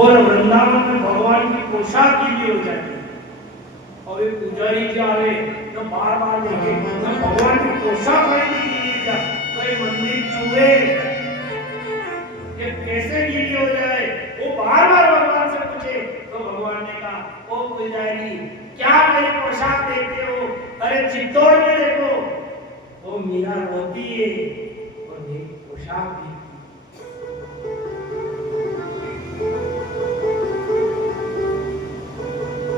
और वृंदावन में भगवान की पोशाक की भी हो जाती है। और ये पुजारी जी आवे तो बार बार देखे तो भगवान की पोशाक खरीदने के लिए जा कई मंदिर चूहे ये कैसे गीली हो जाए, वो बार बार भगवान से पूछे तो भगवान ने कहा ओ पुजारी क्या मेरी पोशाक देखते हो, अरे चित्तौड़ में देखो वो मीरा रोती है और मेरी पोशाक भी।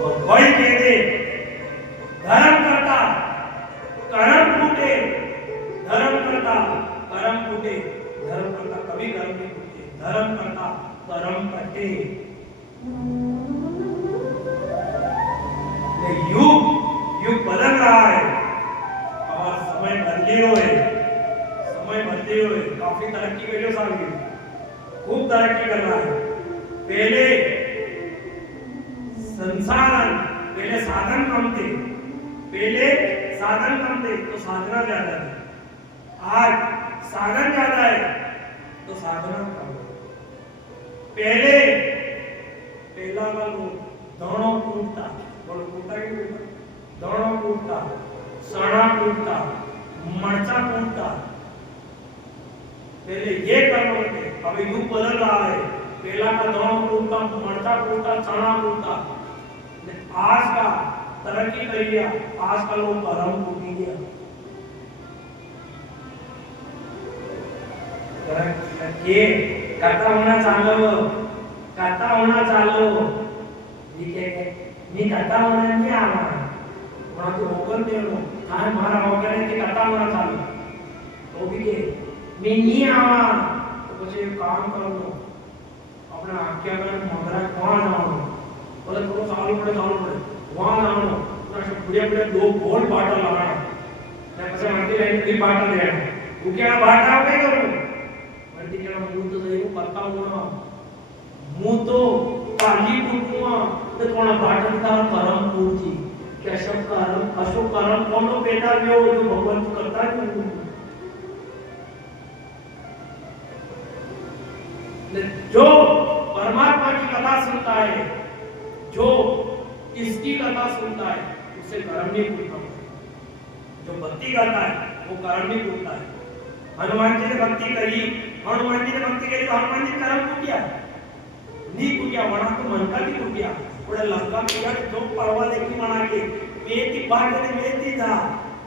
और कोई कह दे धर्म करता कर्म फूटे, धर्म करता कर्म फूटे, धर्म करता कभी कर्म नहीं फूटे, धर्म करता कर्म कटे। युग बदल रहा है और समय बदले हुए, समय बदले हुए काफी तरक्की कर लियो साहब, खूब तरक्की कर रहा है। पहले संसाधन, पहले साधन कम थे, पहले साधन कम थे तो साधना ज्यादा है। आज साधन ज्यादा है तो साधना कम है। पहला का लोग दोनों कूटता, बोलो कूटता की कूटता, दोनों कूटता, सड़ा कूटता, मरचा कूटता, पहले ये कर्म होते। अभी युग बदल रहा है, पहला का दोनों कूटता, मरचा कूटता, चना कूटता, आज का तरक्की कर लिया, आज का लोग कर्म कूटी गया। ये कथा होना चालू, कथा होना चालू, ठीक है मी कथा होना नहीं आवा वहां तो होकर दे लो काय मारा होकर है कि कथा होना चालू तो भी के मी नहीं आवा तो પછી काम कर लो अपना आज्ञा कर मगरा कौन जाओ बोले तो चालू पड़े वहां जाओ ना बुढ़िया बुढ़िया दो गोल बाटल लगाना मैं પછી मानती लाइन की बाटल दे वो क्या बाटा हो क्या करूं मानती क्या मुंह तो नहीं करता हूं ना मुंह तो काली कुटुआ तो कोणा बाटल का कर्म पूर्ति क्या सब कर्म अशोक कर्म कोनो बेटा जो भगवान करता है जो परमात्मा की कथा सुनता है, जो इसकी कथा सुनता है उसे कर्म नहीं पूछता, जो भक्ति करता है वो कर्म नहीं पूछता है। हनुमान जी ने भक्ति करी, हनुमान जी ने भक्ति करी तो हनुमान जी कर्म पूछा नहीं पूछा, वहां तो मन का भी पूछा थोड़ा लंका पूरा जो परवा देखी बना के मेथी बांट ने मेथी था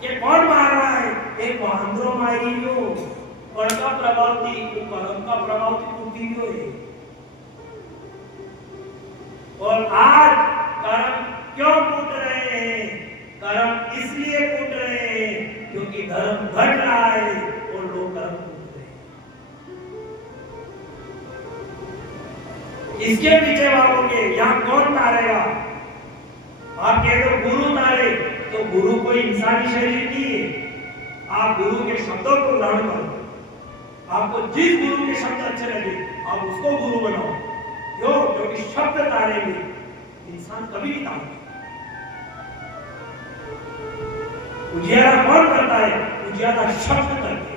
ये कौन मार रहा है, एक वांद्रो मारी जो कर्म का प्रभाव थी, वो कर्म का प्रभाव थी पूछी जो है। और आज कर्म क्यों कूट रहे हैं, कर्म इसलिए कूट रहे हैं क्योंकि धर्म घट रहा है और लोग कर्म कूट रहे हैं। इसके पीछे भागोगे यहाँ कौन तारेगा, आप कह दो गुरु तारे तो गुरु कोई इंसानी शरीर नहीं है, आप गुरु के शब्दों को ग्रहण करो, आपको जिस गुरु के शब्द अच्छे लगे आप उसको गुरु बनाओ, क्यों क्योंकि शब्द तारेंगे इंसान कभी नहीं तारेगा। उजियारा कौन करता है, उजियारा शब्द करते।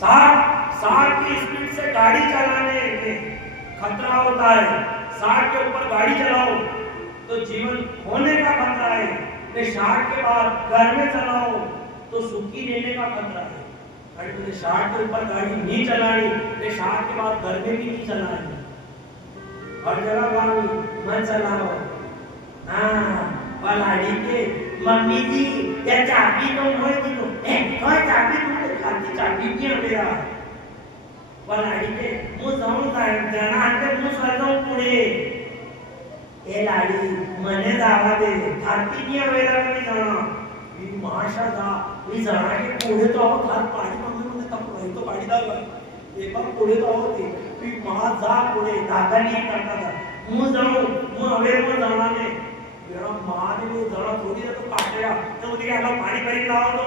60 की स्पीड से गाड़ी चलाने में खतरा होता है, 60 के ऊपर गाड़ी चलाओ तो जीवन खोने का खतरा है, 60 के बाद घर में चलाओ तो सुखी रहने का खतरा है। अरे तुझे 60 के ऊपर गाड़ी नहीं चलानी, 60 के बाद घर में भी नहीं चलानी, हर जगह गाड़ी मत चलाओ। हाँ वाली के मम्मी जी या चाबी तो मोड़ दी तो कोई चाबी तो खाती चाबी नहीं मेरा वाली के मुझ जाऊं जाना आते मुझ जाऊं पुढे ए लाडी मने जावा दे खाती नहीं मेरा कधी जाना मी माशा जा मी जाना के पुढे तो खात पाणी मम्मी मध्ये तप तो पाणी दावा एका पुढे तो होते मी मा जा पुढे दादा नहीं करता था मुझ जाऊं मु हवे मु जाना ने मेरा मां ने जरा थोड़ी तो काटेगा तो मुझे क्या पानी भरी लाओ तो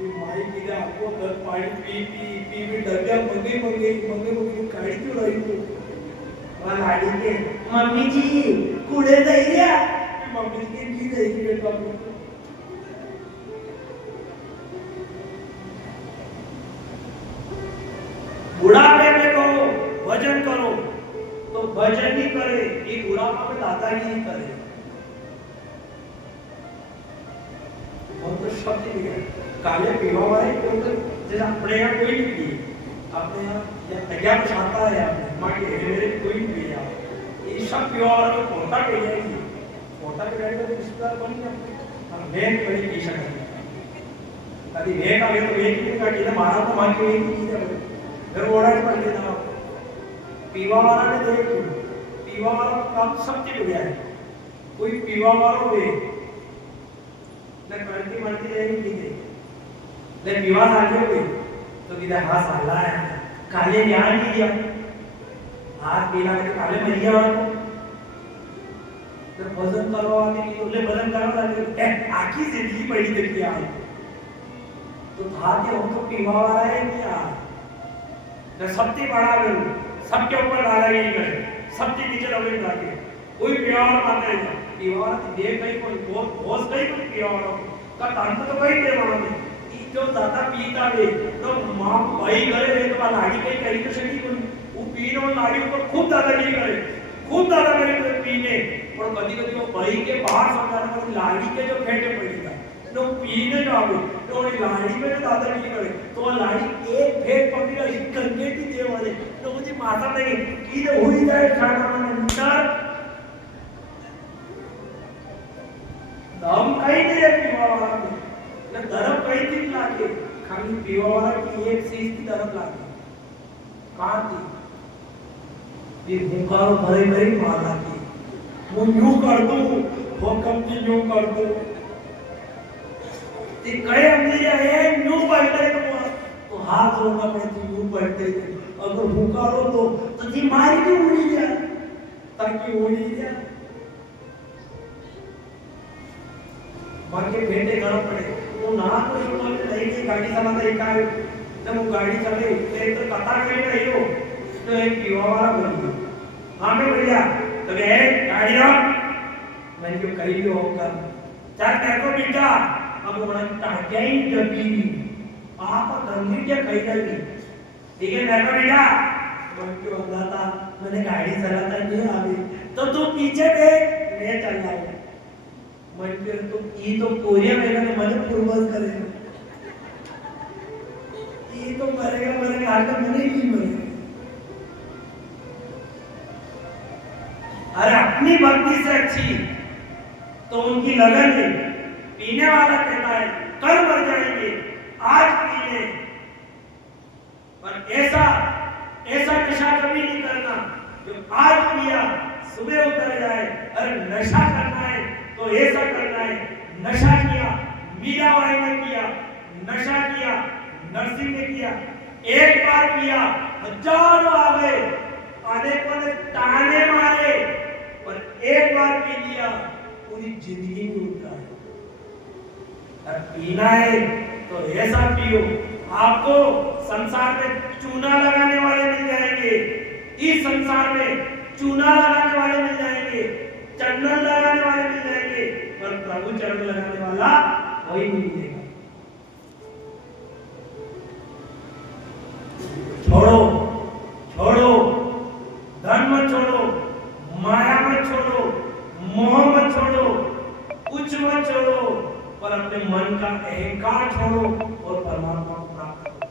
ये माई की दे आपको दर पानी पी पी पी भी डर मंगे काढ़ी क्यों रही हो वाला गाड़ी के मम्मी जी कूड़े दे दिया मम्मी की नहीं देगी बेटा बुढ़ापे में को भजन नहीं करे, ये बुढ़ापा में दादागिरी करे। और तो शब्द नहीं है काले पीवा वाले क्योंकि जैसे अपने यहाँ कोई नहीं पिए, अपने यहाँ तैयार छाता है आपने माँ के मेरे कोई नहीं पिया, ये सब पीवा वाले को पोता पी जाएगी, पोता पी जाएगा तो रिश्तेदार बन गया। हम वेद बड़ी पी सकते कभी वेद आ गया तो वेद की काटी ना मारा तो मार के वेद की जब घर ओढ़ा के पड़ गया पीवा वाला ने देख पीवा वाला काम सब चीज हो गया है, कोई पीवा वाला वे न करती मरती रहेगी नहीं ले पीवा साले हुए तो किधर हाथ साला है काले ज्ञान नहीं दिया हाथ पीला के काले मरिया वाला तो वजन करवाने की बोले वजन करवा दे आखी जिंदगी पड़ी देखी यार तो था कि हम तो पीवा वाला है क्या न सबसे बड़ा लो सबके ऊपर दादागिरी करे सबके नीचे रवे जाके कोई पीवा वाला मानते हैं पीवा वाला देख गई कोई बहुत गई कोई पीवा वाला का तांत तो कोई दे वाला नहीं जो दादा पीता वे तो मां भाई करे रे तो लाड़ी कहीं कहीं तो सही कोई वो पीने और लाड़ी ऊपर खूब दादागिरी करे खूब दादागिरी करे पीने और कभी-कभी वो भाई के बाहर समझाने वाली लाड़ी के जो फेंटे पड़ेगा तो पीने जाओ तो लाड़ी में दादागिरी करे तो लाड़ी एक फेंट पकड़ी इस गंगे की दे वाले तो मुझे माता नहीं की तो हुई जाए खाना में अंदर दम कहीं नहीं है पीवा वाला में न धर्म कहीं नहीं लागे खाली पीवा वाला की एक चीज की धर्म लागे कहाँ थी ये मुकारो भरे भरे माला की वो यूं कर दो वो कम की यूं कर दो ते कहे अंदर है यूं बैठे तो हाथ जोड़ना पड़े यूं बैठे अगर मुकारो तो जी मारी की उड़ी गया ताकि उड़ी गया बाकी बेटे करो पड़े वो ना तो छोड़ो नहीं गाड़ी चलाता एक आए जब वो गाड़ी चले एक तो कतार में रही हो तो एक पीवा वाला बन गया हाँ में बढ़िया तो गए गाड़ी रोक मैंने क्यों कही भी होगा चल तेरे को बेटा अब वो बड़ा टांटिया ही डबी आप गंदी क्या कही जाएगी ठीक है तेरे को बेटा मैं क्यों होगा था मैंने गाड़ी चलाता नहीं आ गई तो तू पीछे देख मैं चल रहा हूँ मैं तो ये तो कोरिया मेरा ने मन पूर्वज करेगा ये तो मरेगा आगे मरे ही मरेगा अरे अपनी भक्ति से अच्छी तो उनकी लगन है पीने वाला कहता है कल मर जाएंगे आज पी ले पर ऐसा नशा कभी नहीं करना जो आज पिया सुबह उतर जाए अरे नशा करना है तो ऐसा करना है नशा किया मीराबाई ने किया नशा किया नरसिंह ने किया एक बार किया हजारों आ गए अनेकों ने ताने मारे पर एक बार पी लिया पूरी जिंदगी में उतरा है पीना है तो ऐसा पियो आपको संसार में चूना लगाने वाले मिल जाएंगे इस संसार में चूना लगाने वाले मिल जाएंगे चंदन लगाने वाले मिल जाएंगे पर प्रभु चरण लगाने वाला कोई नहीं मिलेगा छोड़ो छोड़ो धन मत छोड़ो माया मत छोड़ो मोह मत छोड़ो कुछ मत छोड़ो पर अपने मन का अहंकार छोड़ो और परमात्मा को प्राप्त करो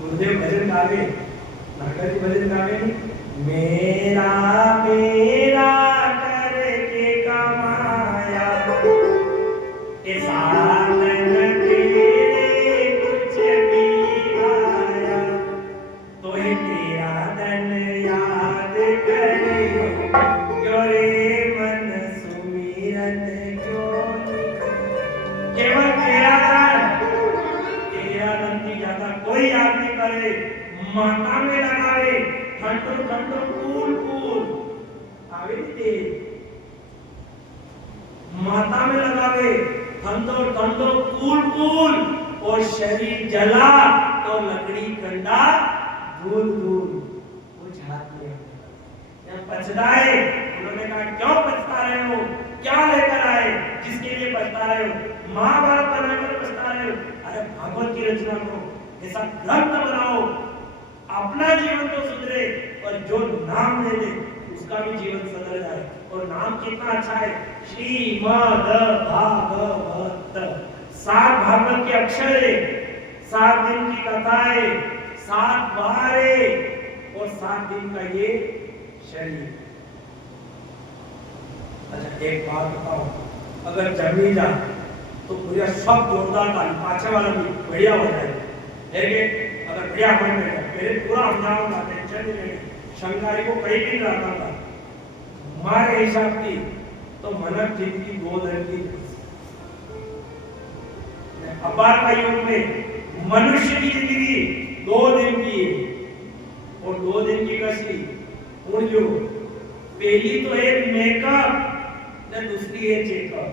गुरुदेव भजन गावे नाटक की भजन गावे मेरा मेरा करके कमाया ऐसा माता में लगावे ठंडो ठंडो कूल कूल आवे दे माता में लगावे ठंडो ठंडो कूल कूल और शरीर जला तो लकड़ी कंडा धूल धूल वो झाड़ते हैं पछताए उन्होंने कहा क्यों पछता रहे हो क्या लेकर आए जिसके लिए पछता रहे हो महाभारत बनाकर पछता रहे हो अरे भागवत की रचना करो ऐसा ग्रंथ बनाओ अपना जीवन तो सुधरे और जो नाम ले ले उसका भी जीवन सुधर जाए। और नाम कितना अच्छा है, श्रीमद् भागवत। 7 भागवत के अक्षर है, 7 दिन की कथाएं, 7 बारे और 7 दिन का ये शरीर। अच्छा एक बात बताओ, अगर जमी जा तो पूरा सब जोरदार ताली, पाछे वाला भी बढ़िया हो जाए। लेकिन अगर बढ़िया मन में मेरे पूरा अंजाम का टेंशन नहीं लेनी, शंकाई को कहीं नहीं रहता था हमारे हिसाब की तो मनक जिंदगी 2 दिन की। अपार का युग में मनुष्य की जिंदगी 2 दिन की है और 2 दिन की कसी जो पहली तो है मेकअप ने दूसरी है चेकअप।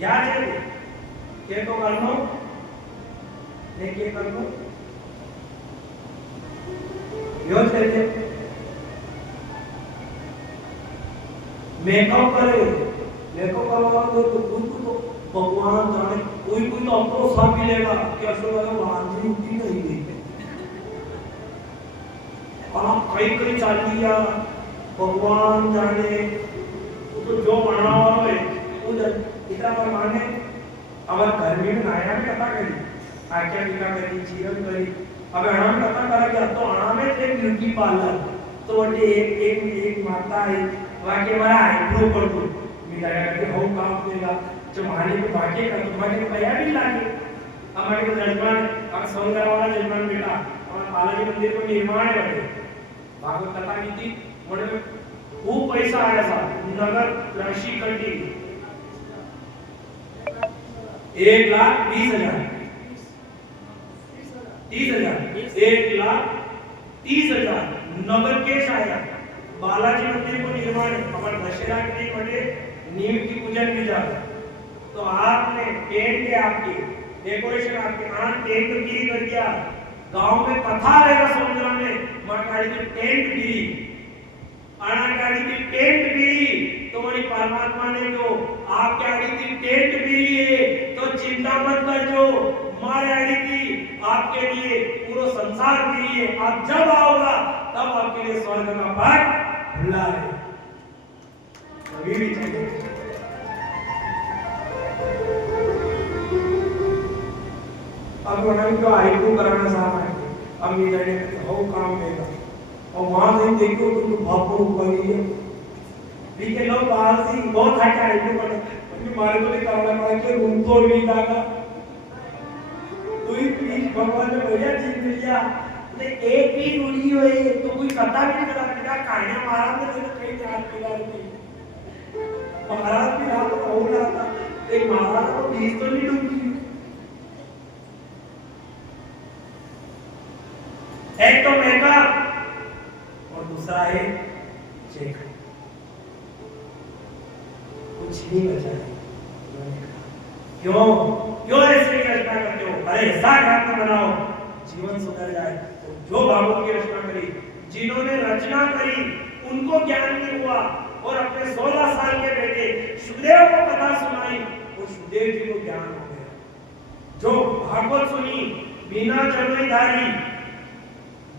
याद है के तो करनो ने के करनो यो चलिए मेकअप करे, मेकअप करवा तो भगवान जाने कोई तो अपनो साथ भी लेगा कि असो वाला वांजी उठी नहीं गई आप कई चाल लिया भगवान जाने तो जो बनावा है उधर इतना पर माने। अगर गर्मी में आया में कथा करी आख्या टीका करी जीवन करी, अब आना में कथा करा गया तो आना में एक ब्यूटी पार्लर तो वटे एक माता है वाके हमारा आईब्रो कर दो मिलाया करके हो काम देगा जो माने को वाके का तो माने को पया भी लागे। हमारे को जजमान अब सौंदर्य वाला जजमान बेटा और बालाजी मंदिर को निर्माण है बटे भागवत कथा की थी मोड़े में खूब पैसा आया था, नगद राशि कटी 1,20,000 1,30,000 नगद कैश आया। बालाजी मंदिर को निर्माण हमारे दशहरा के दिन बटे नीम की पूजन की जाए तो आपने टेंट है आपकी डेकोरेशन आपके आन टेंट गिरी कर दिया। गांव में कथा आएगा समुद्र में मां काली की टेंट गिरी आना गाड़ी की टेंट गिरी तो वही परमात्मा ने जो आपके आड़ी की टेंट गिरी है तो चिंता मत करजो, मारे आड़ी की आपके लिए पूरा संसार गिरी है। आप जब आओगा तब आपके लिए स्वर्ग का बाग खुला है। अभी भी चाहिए अब उनको आईक्यू कराना सामान अब ये जाने हो काम देगा और वहां से देखो तो भापो ऊपर ही है बीके लोग बाहर से बहुत हटा है तो पर मारे तो नहीं करना पड़ा कि रूम तो भी जागा तो ही प्लीज भगवान ने बढ़िया चीज मिल गया ने एक भी उड़ी हुई तो कोई कथा भी नहीं करा क्या कहने महाराज ने तो कहीं याद किया नहीं महाराज भी रात को हो रहा था एक महाराज को बीज तो नहीं डूबी एक तो मेकअप और दूसरा है चेक कुछ नहीं बचा है। क्यों क्यों ऐसे रचना करते हो? अरे ऐसा घाट बनाओ जीवन सुधर जाए। तो जो भागवत की रचना करी जिन्होंने रचना करी उनको ज्ञान नहीं हुआ और अपने 16 साल के बेटे सुखदेव को कथा सुनाई और सुखदेव जी को ज्ञान हो गया। जो भागवत सुनी बिना जनोईधारी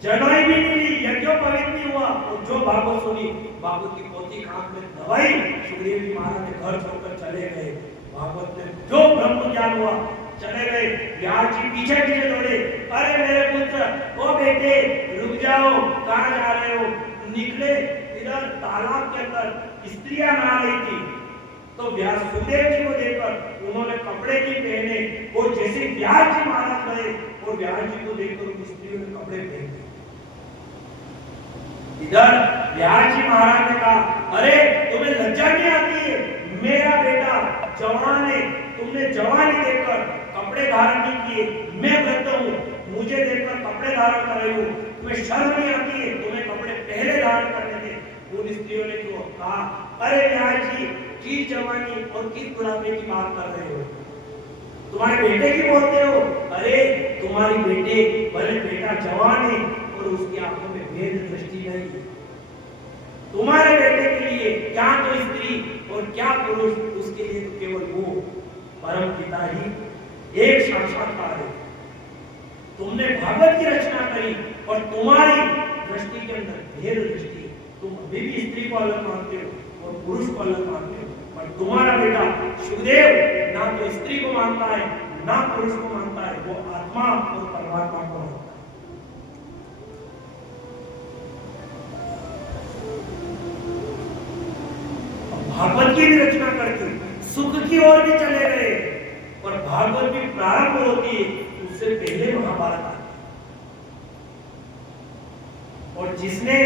जनोई भी नहीं ली यज्ञोपवीत नहीं हुआ और जो भागवत सुनी भागवत की पोथी खाक में दवाई सुखदेव जी महाराज के घर छोड़कर चले गए। भागवत में जो ब्रह्म ज्ञान हुआ चले गए। व्यास जी पीछे पीछे दौड़े, अरे मेरे पुत्र ओ बेटे रुक जाओ कहाँ जा रहे हो? निकले इधर तालाब के अंदर स्त्रियां नहा रही थी तो व्यास सुखदेव जी को देखकर उन्होंने कपड़े नहीं पहने और जैसे व्यास जी महाराज गए और व्यास जी को देखकर उन स्त्रियों ने कपड़े पहने। इधर व्यास जी महाराज ने कहा अरे तुम्हें लज्जा नहीं आती है? मेरा बेटा जवान है, तुमने जवानी देखकर कपड़े धारण नहीं किए, मैं वृद्ध हूँ मुझे देखकर कपड़े धारण कर रही हूँ, तुम्हें शर्म नहीं आती है? तुम्हें कपड़े पहले धारण करने थे। उन स्त्रियों ने क्यों कहा अरे व्यास जी किस जवानी और किस बुढ़ापे की बात कर रहे हो? तुम्हारे बेटे की बोलते हो? अरे तुम्हारी बेटे भले बेटा जवान है और उसकी आंखों में भेद दृष्टि नहीं है। तुम्हारे बेटे के लिए क्या तो स्त्री और क्या पुरुष, उसके लिए तो केवल वो परम पिता ही एक साक्षात्कार है। तुमने भागवत की रचना करी और तुम्हारी दृष्टि के अंदर भेद दृष्टि, तुम अभी भी स्त्री को अलग मानते हो और पुरुष को अलग मानते हो। पर तुम्हारा बेटा सुखदेव ना तो स्त्री को मानता है ना पुरुष को मानता है, वो आत्मा और परमात्मा को मानता है। भागवत की भी रचना करके सुख की ओर भी चले गए और भागवत भी प्रारंभ होती है उससे पहले महाभारत आती है। और जिसने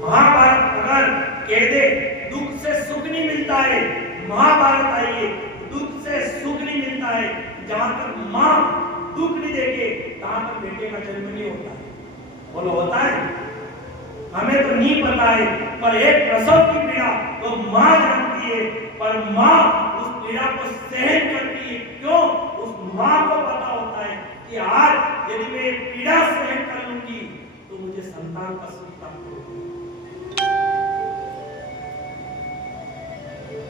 महाभारत अगर कह दे दुख से सुख नहीं मिलता है, महाभारत आइए दुख से सुख नहीं मिलता है, जहां तक मां दुख नहीं देखे तहां तक बेटे का जन्म नहीं होता है। बोलो होता है? हमें तो नहीं पता है, पर एक प्रसव की पीड़ा तो मां जानती है, पर मां उस पीड़ा को सहन करती है। क्यों? उस मां को पता होता है कि आज यदि मैं पीड़ा सहन कर लूंगी तो मुझे संतान का सुख प्राप्त होगा।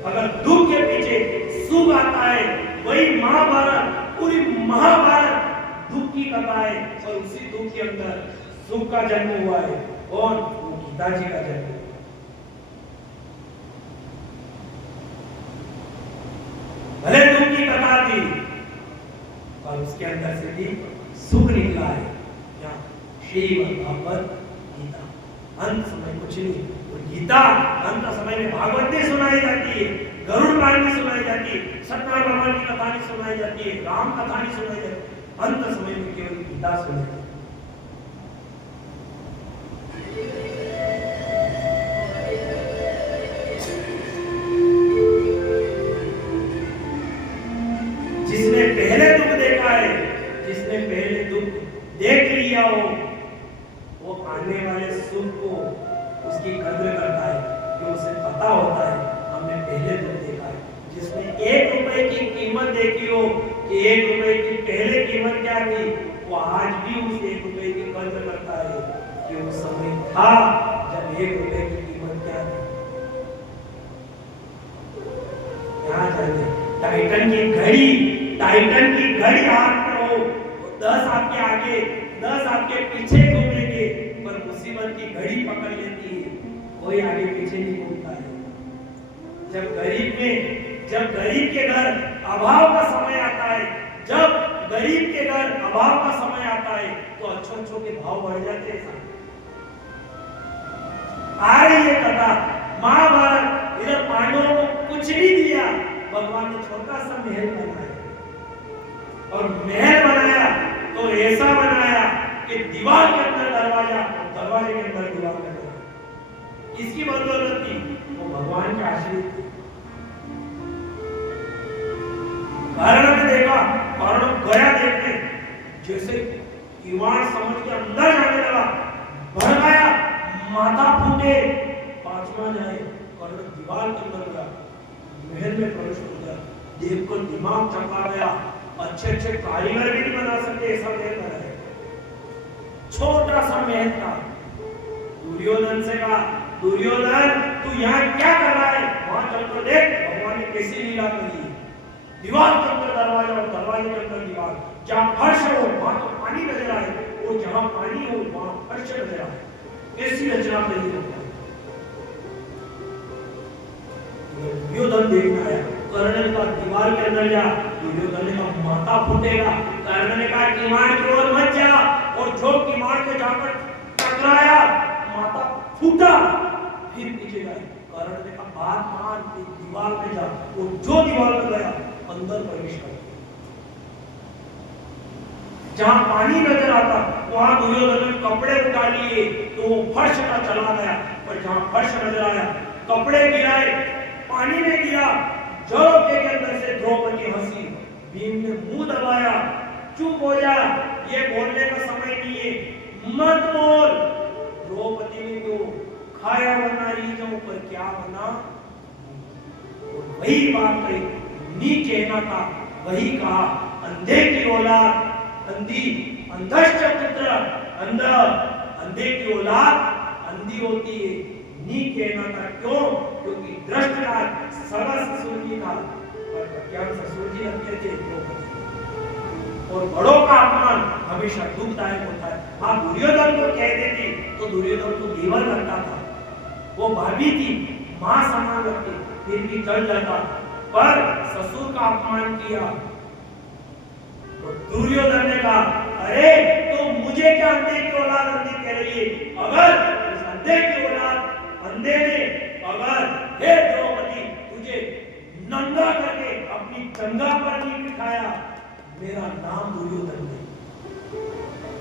अगर दुख के पीछे सुख आता है, वही महाभारत, पूरी महाभारत दुख की कथा है और उसी दुख के अंदर सुख का जन्म हुआ है और वो गीता जी का जन्म। भले दुख की कथा थी पर उसके अंदर से भी सुख निकला है। क्या? श्रीमद् भागवत गीता। अंत समय कुछ नहीं, और गीता अंत समय में भागवत नहीं सुनाई जाती है, गरुड़ पुराण नहीं सुनाई जाती है, सत्यनारायण भगवान की कथा नहीं सुनाई जाती है, राम कथा नहीं सुनाई जाती, अंत समय में केवल गीता सुनाई जाती है। जिसने पहले दुख देखा है, जिसने पहले दुख देख लिया हो, वो आने वाले सुख को उसकी कद्र करता है, कि उसे पता होता है हमने पहले दुख देखा है। जिसने 1 रुपए की कीमत देखी हो कि 1 रुपए की पहले कीमत क्या थी, वो आज भी उस 1 रुपए की कद्र करता है कि उस समय था जब 1 रुपए की कीमत क्या थी। क्या जाने टाइटन की घड़ी हाथ में हो, 10 आपके आगे 10 आपके पीछे घूमेंगे, पर मुसीबत की घड़ी पकड़ लेती है, कोई आगे पीछे नहीं घूमता है। जब गरीब के घर अभाव का समय आता है, जब गरीब के घर अभाव का समय आता है तो अच्छों के भाव बढ़ जाते हैं। आ रही है कथा महाभारत, इधर पांडवों को कुछ नहीं दिया, भगवान ने छोटा सा महल बनाया, और महल बनाया तो ऐसा बनाया कि दीवार के अंदर दरवाजा, दरवाजे के अंदर दीवार का दरवाजा। इसकी बदौलत थी वो भगवान के आश्रित थे। कर्ण ने देखा, कर्ण गया देखने, जैसे किवाड़ समझ के अंदर जाने लगा, भर गया, माथा फूटे, 5वां जाए, कर्ण दीवार के अंदर गया, महल में प्रवेश हो गया, देखकर दिमाग चमका गया, अच्छे कारीगर भी नहीं बना सकते ऐसा महल बनाया। छोटा सा महल था। दुर्योधन से कहा, दुर्योधन तू यहाँ क्या कर रहा है? वहां चलकर देख भगवान ने कैसी लीला करी है। दीवार के अंदर दरवाजा और दरवाजे के अंदर दीवार, जहाँ फर्श हो वहां तो पानी नजर आए और जहाँ पानी हो वहां फर्श नजर आए। ऐसी रचना करी है। दुर्योधन देखना आया, कर्ण ने कहा दीवार के अंदर जा, दुर्योधन ने कहा माथा फूटेगा, कर्ण ने कहा किवाड़ की ओर मत जा, और जो किवाड़ के जाकर टकराया माथा फूटा, फिर पीछे गए। कर्ण ने कहा बात मान, दीवार में जा, और जो दीवार में गया अंदर प्रवेश कर, जहां पानी नजर आता वहां दुर्योधन ने कपड़े उठा लिए तो वो फर्श का चला गया, पर जहां फर्श नजर आया कपड़े गिराए, पानी में गिरा, झरोखे के अंदर से द्रौपदी हंसी, भीम ने मुंह दबाया, चुप हो जा, ये बोलने का समय नहीं है, मत बोल। द्रौपदी ने तो खाया बना ली जाऊं, पर क्या बना, वही बात कही, नी कहना था वही कहा, अंधे की औलाद, अंधश्च पुत्र अंधा, अंधे की औलाद अंधी होती है, नी कहना था। क्यों? क्योंकि दृष्टराज सगा ससुर जी था, और क्या ससुर जी रखते थे और बड़ों का अपमान हमेशा दुखदायक होता है। आप दुर्योधन को कह देती तो दुर्योधन को देवर लगता था, वो भाभी थी, मां समान लगती, फिर भी चल जाता, पर ससुर का अपमान किया तो दुर्योधन ने कहा, अरे तो मुझे क्या अंधे की औलाद अंधी कह रही है? अगर इस अंधे की औलाद अंधे ने अगर हे द्रौपदी तुझे नंगा करके अपनी जंगा पर नहीं बिठाया, मेरा नाम दुर्योधन नहीं।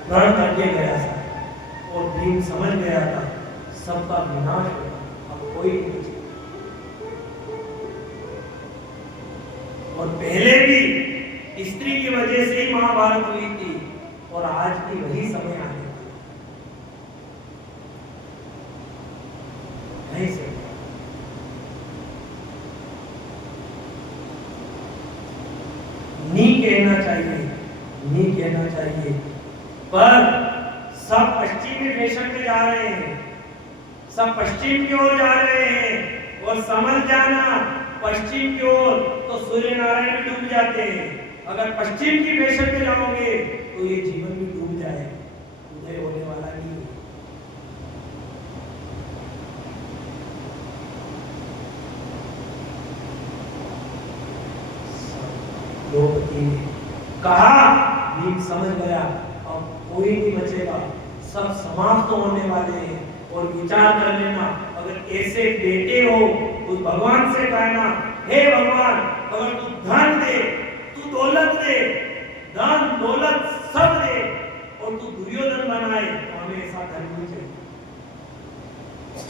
रण करके गया था और भीम समझ गया था सबका विनाश होगा, अब कोई नहीं बचेगा। और पहले भी स्त्री की वजह से ही महाभारत हुई थी और आज भी वही समय आ गया नहीं से। नहीं कहना चाहिए, नहीं कहना चाहिए, पर सब पश्चिमी फैशन में जा रहे हैं, सब पश्चिम की ओर जा रहे हैं और समझ जाना पश्चिम की ओर तो सूर्य नारायण भी डूब जाते हैं। अगर पश्चिम की फैशन में जाओगे तो ये जीवन भी डूब जाए, उदय होने वाला नहीं है। द्रौपदी ने कहा, भीम समझ गया अब कोई नहीं बचेगा, सब समाप्त होने वाले हैं। और विचार कर लेना, अगर ऐसे बेटे हो तो भगवान से कहना, हे भगवान अगर तू धन दे, तू दौलत दे, धन दौलत सब दे और तू दुर्योधन बनाए तो हमें ऐसा धन नहीं चाहिए।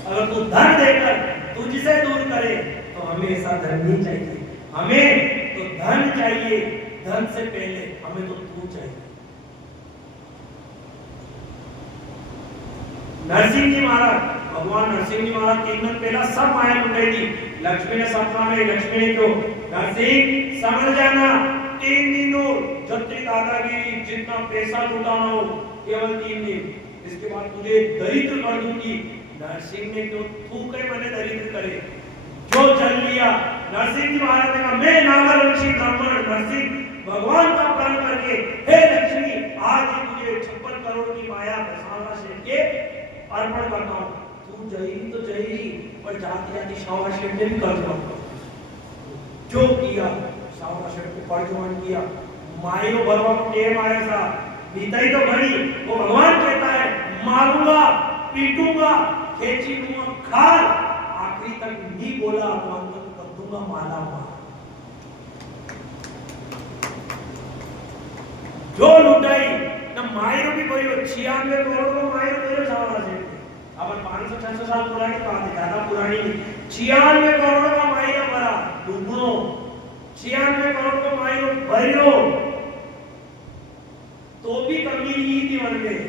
अगर तू धन देकर तुझसे दूर करे तो हमें ऐसा धन नहीं चाहिए। हमें तो धन चाहिए, धन से पहले हमें तो तू चाहिए। नरसिंह जी महाराज, भगवान नरसिंह जी महाराज 3 दिन पहला सब माया लुटाई थी। लक्ष्मी ने सपना में, लक्ष्मी ने क्यों, नरसिंह समझ जाना 3 दिनों जत्ती दादागिरी, जितना पैसा लुटाना हो केवल 3 दिन, इसके बाद तुझे दरिद्र कर दूंगी। नरसिंह ने क्यों थूके मैंने दरिद्र करे, जो चल लिया। नरसिंह जी महाराज ने कहा, मैं नागवंशी ब्राह्मण नरसिंह भगवान का प्रण करके, हे लक्ष्मी आज ही तुझे 56 करोड़ की माया बसाना से के अर्पण करता हूं। तू जाएगी तो जाएगी, पर जाती जाती शावा शेठ ने भी कर दिया, जो किया शावा शेठ को परजमान किया। मायो भरवा टेम आया सा बीताई तो भरी, वो भगवान कहता है मारूंगा, पीटूंगा, खेची लूंगा खाल, आखिरी तक नहीं बोला तो अंत तक कर दूंगा माला मार। जो लुटाई न मायरो भी कोई 96 करोड़ को मायरो तेरे सामने से अपन 500-600 साल पुरानी बात है, ज्यादा पुरानी नहीं। 96 करोड़ का मायरो भरा दुगनो, 96 करोड़ को मायरो भरियो तो भी कमी नहीं थी मन में।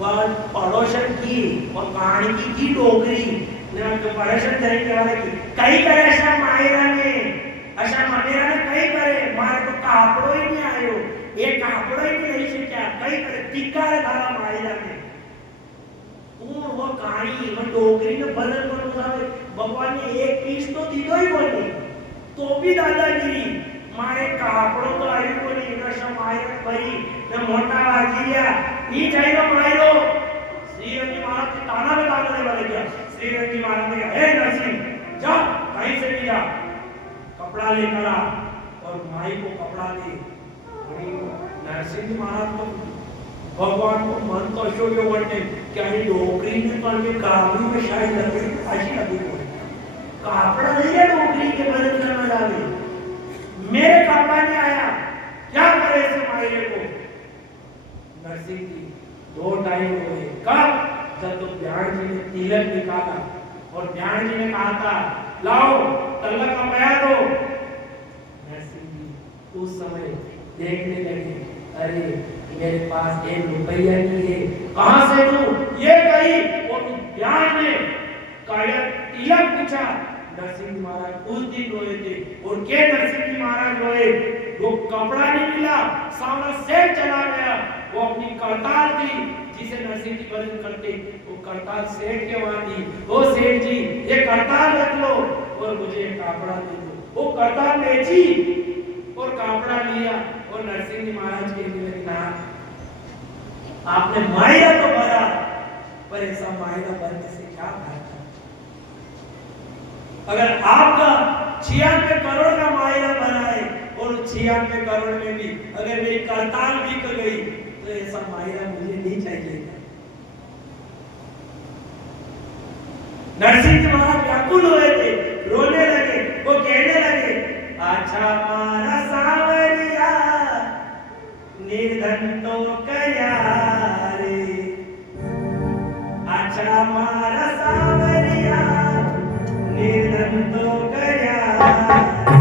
वह पड़ोसन की और कहानी की डोगरी ने पड़ोसन तरीके वाले की कई करे ऐसा मायरा ने, अशा मायरा ने कई करे, मारे तो कापड़ो ही नहीं आयो, ये कापड़ो ही नहीं शिक्षा कई करे टिक्का धारा मायरा ने। वो कहानी वो डोगरी ने बदल कर उठावे, भगवान ने एक पीस तो दीदो ही बोली, तो भी दादागिरी मारे कापड़ो तो आयु को नहीं, नशा मायरा भरी ने मोटा वाजिया नहीं चाहिए मायरो। श्री रंजी महाराज के ताना में ताना दे वाले क्या, श्री रंजी महाराज ने कहा, हे नरसिंह जा कहीं से भी जा, कपड़ा लेकर आ, और माई को कपड़ा दे। नरसिंह महाराज को भगवान को मन तो अशोक बनने क्या ये डोगरी ने तो ये काबू में शायद लगे ऐसी लगी हुई कापड़ा नहीं है, डोगरी के बदल करना जावे, मेरे कपड़ा नहीं आया, क्या करे इस मायरे को। नरसिंह जी 2 टाइम हुए, कब, जब तो ब्याण जी ने तिलक निकाला और ब्याण जी ने कहा था लाओ तलक का पया दो। नरसिंह जी उस समय देखने लगे, अरे मेरे पास 1 रुपया नहीं है, कहां से दूं, ये कही। और ब्याण ने काया तिलक पूछा। नरसिंह महाराज उस दिन रोए थे, और के नरसिंह महाराज रोए, वो कपड़ा नहीं मिला, सावला सेठ चला गया, वो अपनी करताल थी जिसे नरसिंह जी भजन करते, वो करताल सेठ के वहां थी। वो सेठ जी ये करताल रख लो और मुझे कपड़ा दे दो। वो करताल बेची और तो नरसिंह जी महाराज कहने लगे ना, आपने मायरा तो भरा, पर ऐसा मायरा भरने से क्या फायदा? अगर आपका 96 करोड़ का मायरा भरा है और 96 करोड़ में भी अगर मेरी करताल बिक गई तो ऐसा मायरा मुझे नहीं चाहिए। नरसिंह जी महाराज व्याकुल हुए थे, रोने लगे, वो कहने लगे, अच्छा मारा सावरिया निर्धन तो कया रे, अच्छा मारा सावरिया निर्धन तो कया रे।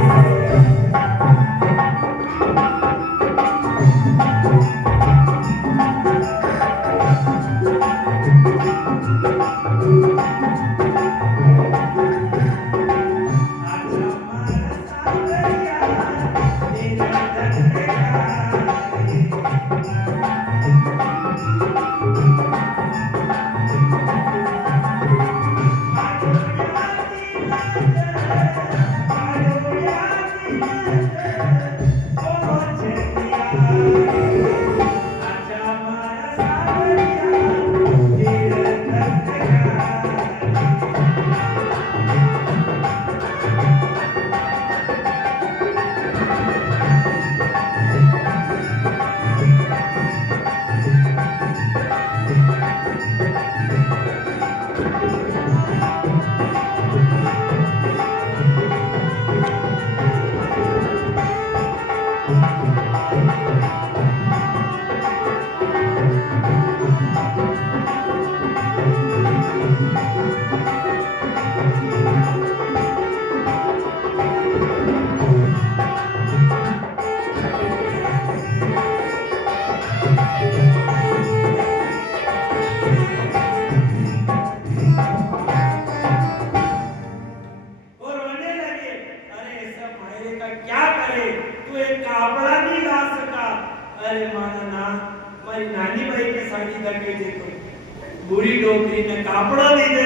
बुरी डोकरी ने कापड़ा नहीं दे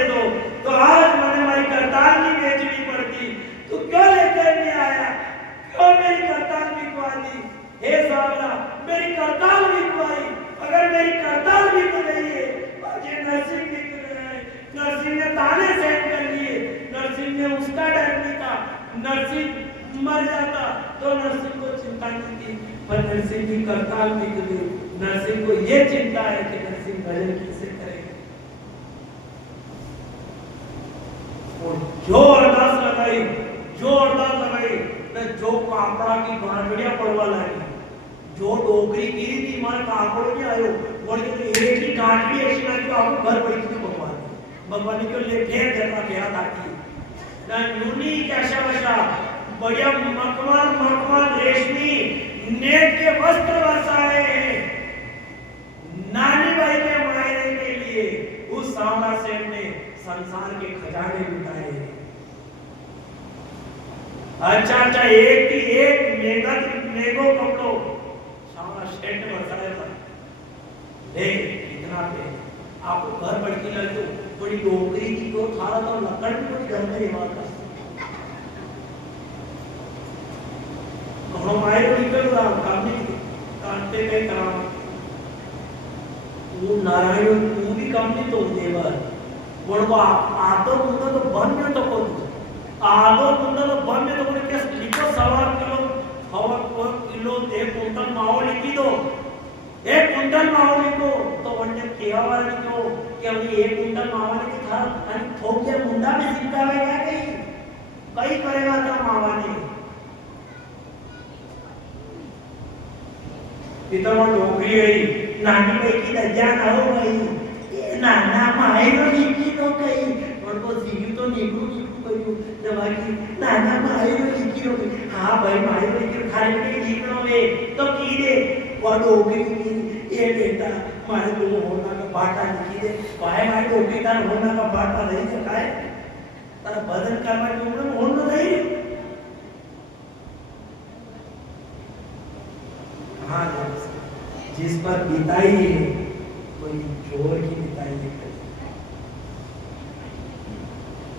तो आज मैंने मारी करताल की बेचनी पड़ती। तू क्यों लेकर नहीं आया? क्यों मेरी करताल बिकवा दी? हे सावरा, मेरी करताल बिकवाई। अगर मेरी करताल बिक गई है, मुझे नरसिंह बिक गया है। नरसिंह ने ताने सहन कर लिए, नरसिंह ने उसका डर नहीं था। नरसिंह मर जाता तो नरसिंह को चिंता नहीं थी, पर नरसिंह की करताल बिक गई। नरसिंह को ये चिंता है कि नरसिंह भजन कैसे करेगा। जो अरदास लगाई ने जो कापड़ा की गांठड़ियां पड़वा लाई, जो डोकरी गिरी थी मार कापड़ो नहीं आयो बोल के एक ही गांठड़ी ऐसी ना कि आपको घर पड़ी थी भगवान को ले फेर करना फेरा ताकि ना यूनी कैसा वैसा बढ़िया मखमल रेशमी नेट के वस्त्र वर्षाए हैं नानी भाई के मायने के लिए। उस सावरा सेठ ने संसार के खजाने लुटाए। अच्छा एक ही एक मेघो कपड़ो सावरा सेठ ने वर्षाया था। इतना पे आपको घर बढ़ती लग तो बड़ी डोकरी की तो थारा तो लकड़ भी बड़ी घर में बात कर हम आए निकल रहा काम नहीं कांटे कई काम वो नारायण तू भी काम नहीं तो देवर बोलवा आदो मुंडा तो बन में तो को आदो मुंडा तो बन में तो को क्या लिखो 1.5 किलो 1 कुंटल मावो लिखी दो 1 कुंटल मावो लिखो तो वन्ने केवा वाला लिखो कि अभी 1 कुंटल मावा लिखी था आणि ठोके मुंडा में चिपकावेगा कहीं करेगा तो मावा ने इतना डोकरी है नानी पैकी दज्जा ना हो गई ये नाना मायरो लिखी तो कई और वो सीवी तो निकलू करू दवाई नाना मायरो लिखी हो हां भाई मायरो लिखी थारे के लिखनो में तो की दे वो डोकरी की ये बेटा मारे तो होना का बाटा लिखी दे भाई मारे डोकरी का होना का बाटा नहीं सकाए तारा बदन करना के उम्र में होना नहीं हां जिस पर बिताई है कोई जोर की बिताई है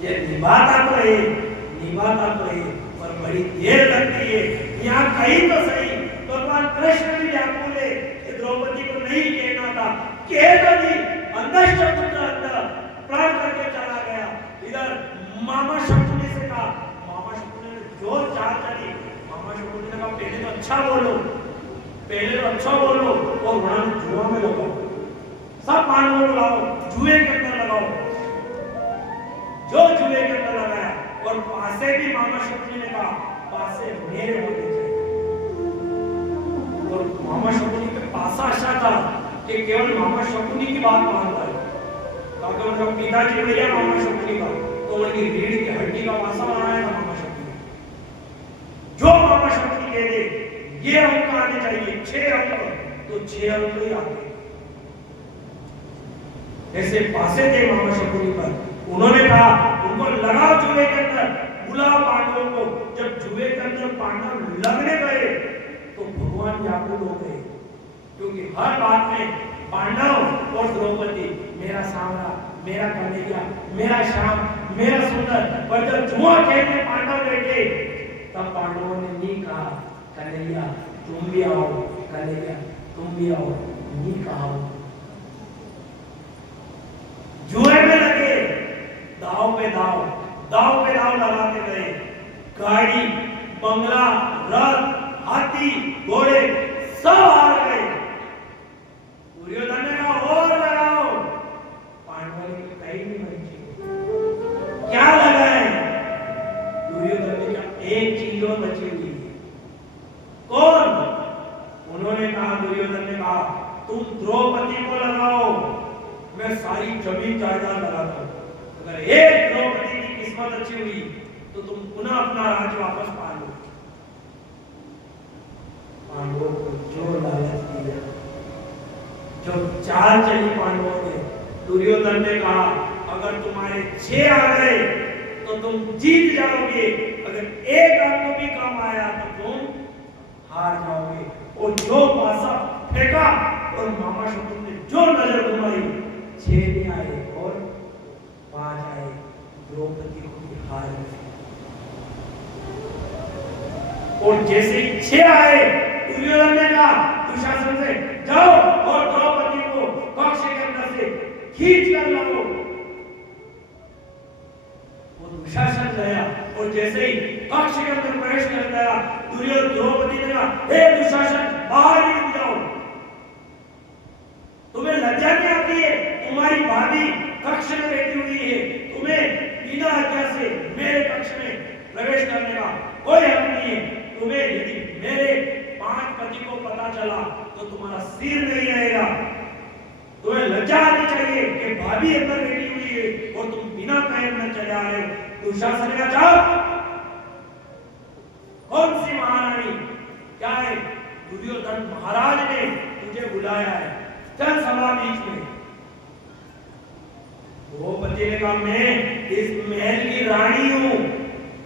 ये निभाता तो है पर बड़ी देर लगती है। यहाँ कहीं तो सही भगवान कृष्ण केतनी अंदर प्राण करके चला गया। इधर मामा शकुनी से कहा, मामा शकुनी ने जो चाल चली, मामा शकुनी ने कहा पहले तो अच्छा बोलो, पहले तो अच्छा बोलो और वहां जुआ में लगाओ, सब पांडवों को लाओ, जुए के अंदर लगाओ। जो जुए के अंदर लगाया और पासे भी मामा शकुनी ने कहा पासे मेरे होने चाहिए। और मामा शकुनी पे पासा अच्छा था कि केवल मामा शकुनी की बात मानता है, ताकि उनका पिताजी भैया मामा शकुनी का, तो उनकी रीढ़ की हड्डी का पासा बनाया था मामा शकुनी। जो मामा शकुनी कह दे ये अंक आने चाहिए 6 अंक, तो 6 अंक ही आते। ऐसे पासे थे मामा शकुनी पर। उन्होंने कहा उनको लगाओ जुए के अंदर, बुलाओ पांडवों को। जब जुए के अंदर पांडव लगने गए तो भगवान व्याकुल हो गए, क्योंकि हर बात में पांडव और द्रौपदी, मेरा सांवरा, मेरा कन्हैया, मेरा श्याम, मेरा सुंदर। पर जब जुआ खेलने पांडव बैठे तब पांडवों ने नहीं कहा कन्हैया तुम भी आओ, कन्हैया तुम भी आओ, नहीं कहा। जुए में लगे, दाव पे दाव लगाते गए। गाड़ी, बंगला, रथ, हाथी, घोड़े सब हार गए। दुर्योधन ने कहा और लगाओ, पांडवों ने कहीं नहीं बची। क्या लगाए? दुर्योधन ने कहा एक चीज और बची हुई है। कौन? उन्होंने कहा, दुर्योधन ने कहा तुम द्रौपदी को लगाओ, मैं सारी जमीन जायदाद लगाता हूं। अगर एक द्रौपदी की किस्मत अच्छी हुई तो तुम पुनः अपना राज्य वापस पा लो। पांडवों को जो लालच दिया, जो चाल चली पांडवों ने, दुर्योधन ने कहा अगर तुम्हारे 6 आ गए तो तुम जीत जाओगे, अगर एक अंक भी कम आया तो तुम हार जाओगे। और जो पासा फेंका और मामा शकुनी ने जो नजर घुमाई, 6 नहीं आए और 5 आए। द्रौपदी को हार गई। और जैसे ही 6 आए, दुर्योधन ने कहा दुशासन से जाओ और द्रौपदी को कक्ष के अंदर से खींच कर लाओ। वो दुशासन गया और जैसे ही कक्ष के अंदर प्रवेश कर गया, द्रौपदी ने कहा हे दुशासन बाहर निकल जाओ, तुम्हें लज्जा नहीं आती है? तुम्हारी भाभी कक्ष में बैठी हुई है, तुम्हें बिना आज्ञा से मेरे कक्ष में प्रवेश करने का कोई हक नहीं है। तुम्हें यदि मेरे 5 पति को पता चला तो तुम्हारा सिर नहीं रहेगा। तुम्हें लज्जा आनी चाहिए कि भाभी अंदर बैठी हुई है और तुम बिना कहे अंदर चले आ रहे हो। दुशासन का जाओ, कौन सी महारानी? क्या है? दुर्योधन महाराज ने तुझे बुलाया है, चल सभा बीच में। द्रौपदी ने कहा मैं इस महल की रानी हूं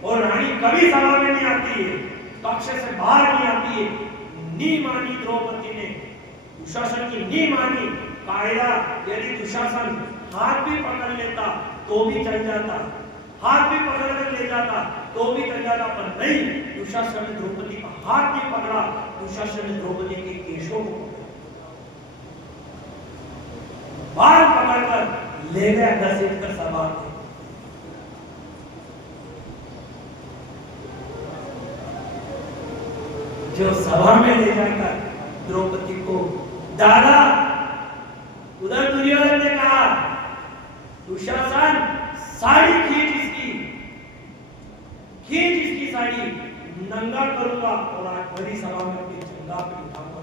और रानी कभी सभा में नहीं आती है, कक्ष से बाहर नहीं आती है। नी मानी द्रौपदी ने, दुशासन की नी मानी। कायदा यदि दुशासन हाथ भी पकड़ लेता तो भी चल जाता, हाथ भी पकड़ कर ले जाता तो भी चल जाता, पर नहीं, दुशासन ने द्रौपदी का हाथ नहीं पकड़ा, दुशासन ने द्रौपदी के केशों को बाल पकड़कर ले गया घसीट कर सभा में। जो सभा में ले जाकर द्रौपदी को दादा, उधर दुर्योधन ने कहा दुशासन साड़ी खींच इसकी साड़ी, नंगा करूंगा और आज बड़ी सभा में अपनी जंगा पे उठाऊंगा।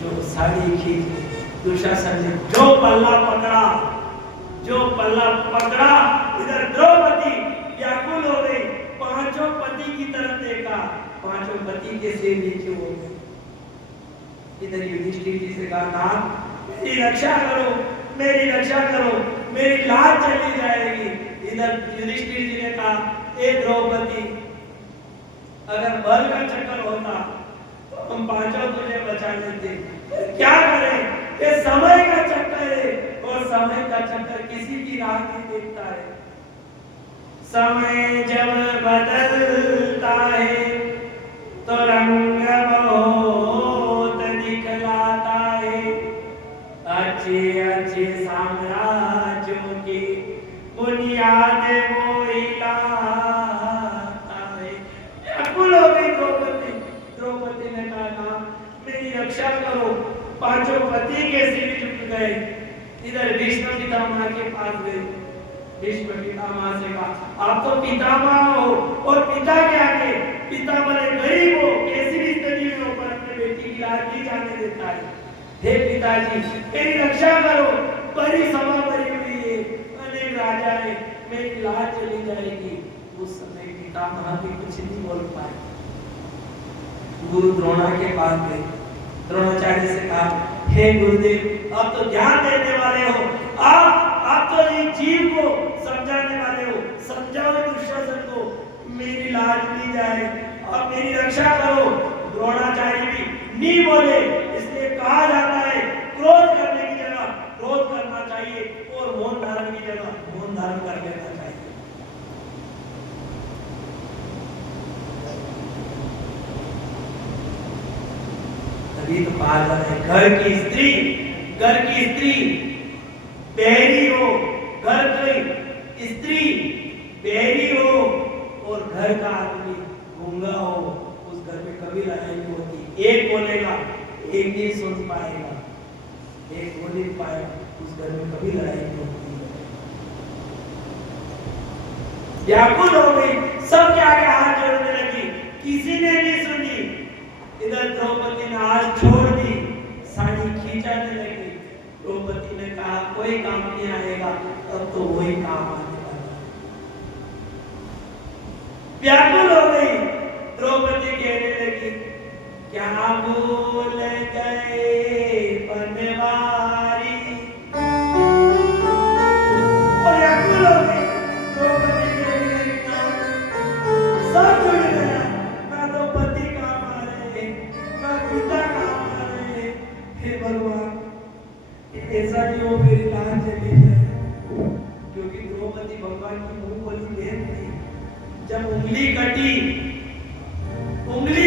जो साड़ी खींच, दुशासन ने जो पल्ला पकड़ा, इधर द्रौपदी व्याकुल हो गई, 5 पति की तरफ देखा, 5 पति के सिर नीचे हो गए। इधर युधिष्ठिर जी से कहा मेरी रक्षा करो, मेरी लाज चली जाएगी। इधर युधिष्ठिर जी ने कहा ए द्रौपदी, अगर बल का चक्कर होता तो हम 5 तुझे बचा लेते, क्या करें? ये समय का चक्कर है और समय का चक्कर किसी की राह नहीं देखता है। समय जब बदलता है तो रंग याद वो इलाता है। व्याकुल हो गई द्रौपदी। द्रौपदी ने कहा मेरी रक्षा करो। पांचों पति के सिर झुक गए। इधर भीष्म पितामह के पास गए। भीष्म पितामह से कहा आप तो पितामह हो और पिता के आगे पिता बड़े गरीब हो, कैसी भी स्थिति में हो पर अपने बेटी की लाज नहीं जाने देता है। हे पिताजी मेरी रक्षा करो। बड़ी सभा भरी हुई है, अनेक राजा है, मेरी लाज चली जाएगी। उस समय पितामह भी कुछ नहीं बोल पाए। गुरु द्रोणा के पास गए। द्रोणाचार्य से कहा हे गुरुदेव आप तो ज्ञान देने वाले हो, आप तो इस जीव को समझाने वाले हो, समझाओ दुशासन को, मेरी लाज नहीं जाए, अब मेरी रक्षा करो। द्रोणाचार्य भी नहीं बोले। इसलिए कहा जाता है क्रोध करने की जगह क्रोध करना चाहिए और मौन धारण की जगह मौन धारण कर लेना चाहिए। तभी तो कहा जाता है घर की स्त्री बहरी हो, घर की स्त्री बहरी हो और घर का आदमी गूंगा हो, उस घर में कभी लड़ाई नहीं होती। एक बोलेगा एक नहीं सुन पाएगा, एक बोल नहीं पाएगा, उस घर में कभी लड़ाई नहीं होती। व्याकुल हो गई, सबके आगे हाथ जोड़ने लगी, किसी ने नहीं सुनी। इधर द्रौपदी ने हाथ छोड़ दी, साड़ी खींचाने लगी। द्रौपदी ने कहा कोई काम नहीं आएगा, अब तो वही काम आने वाला। व्याकुल हो गई, द्रौपदी कहने लगी क्या भूल गए बनवारी। और व्याकुल हो गई, द्रौपदी कहने लगी सब जुड़ गया, ना तो पति काम आ रहे, ना पिता काम आ रहे। हे भगवान ऐसा नहीं हो मेरी लाज चली जाए। क्योंकि द्रौपदी भगवान की मुंह बोली बहन थी। जब उंगली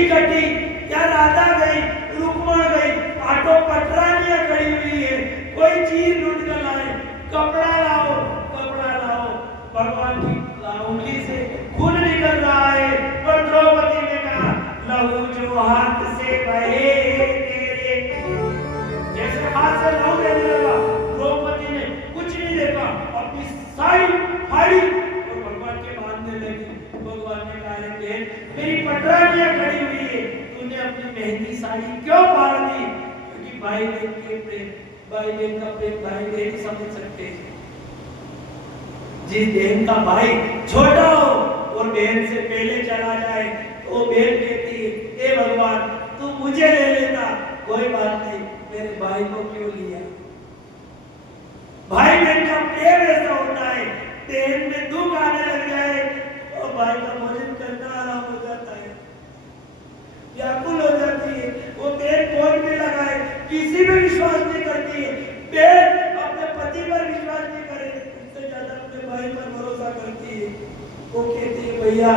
कटी या राधा गई, रुक्मण गई, आटो पटरानियां खड़ी हुई है, कोई चीज ढूंढ कर लाए, कपड़ा लाओ। भगवान की उंगली से खून निकल रहा है और द्रौपदी ने कहा लहू जो हाथ से बहे तेरे। जैसे हाथ से लहू बहने लगा, द्रौपदी ने कुछ नहीं देखा, अपनी साड़ी फाड़ी और भगवान के बांधने लगी। भगवान ने कहा मेरी पटरानियां खड़ी हुई है, तूने अपनी मेहंदी साड़ी क्यों फाड़ दी? क्योंकि भाई बहन का प्रेम भाई बहन समझ सकते हैं। जिस बहन का भाई छोटा हो और बहन से पहले चला जाए, वो बहन कहती है हे भगवान तू मुझे ले लेना, कोई बात नहीं, मेरे भाई को क्यों लिया? भाई बहन का प्रेम ऐसा होता है, बहन में दुख आने लग जाए और भाई का भोजन करना आराम हो जाता है। व्याकुल हो जाती है वो बहन, फोन पे लगाए, किसी पे विश्वास नहीं करती है। बहन अपने पति पर विश्वास नहीं करे, उससे ज्यादा अपने भाई पर भरोसा करती है। वो कहती है भैया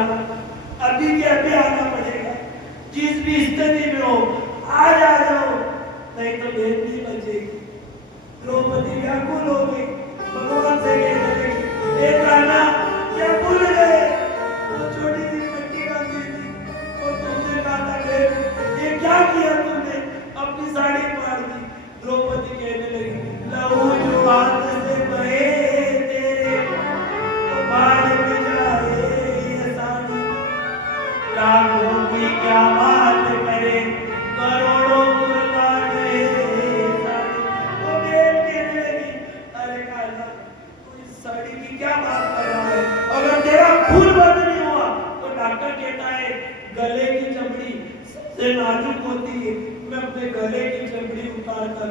अभी के अभी आना पड़ेगा, जिस भी स्थिति में हो आज आ जाओ, नहीं तो बहन नहीं बचेगी। द्रौपदी व्याकुल हो गई, भगवान से कहने लगी हे कान्हा क्या भूल गए? वो छोटी सी मट्टी बांधी थी और तुमने कहा था ये क्या किया तुमने? अपनी साड़ी फाड़ दी। द्रौपदी कहने लगी लहू जो हाथ से बहे तेरे तो फाड़ भी जाए ये साड़ी। लाखों की क्या बात करे, करोड़ों कुर्बान है साड़ी। वो बहन कहने लगी अरे कान्हा तू इस साड़ी की क्या बात कर रहा है? अगर तेरा खून बंद नहीं हुआ तो डॉक्टर कहता है गले की चमड़ी सबसे नाजुक होती है, मैं अपने गले की चमड़ी उतार कर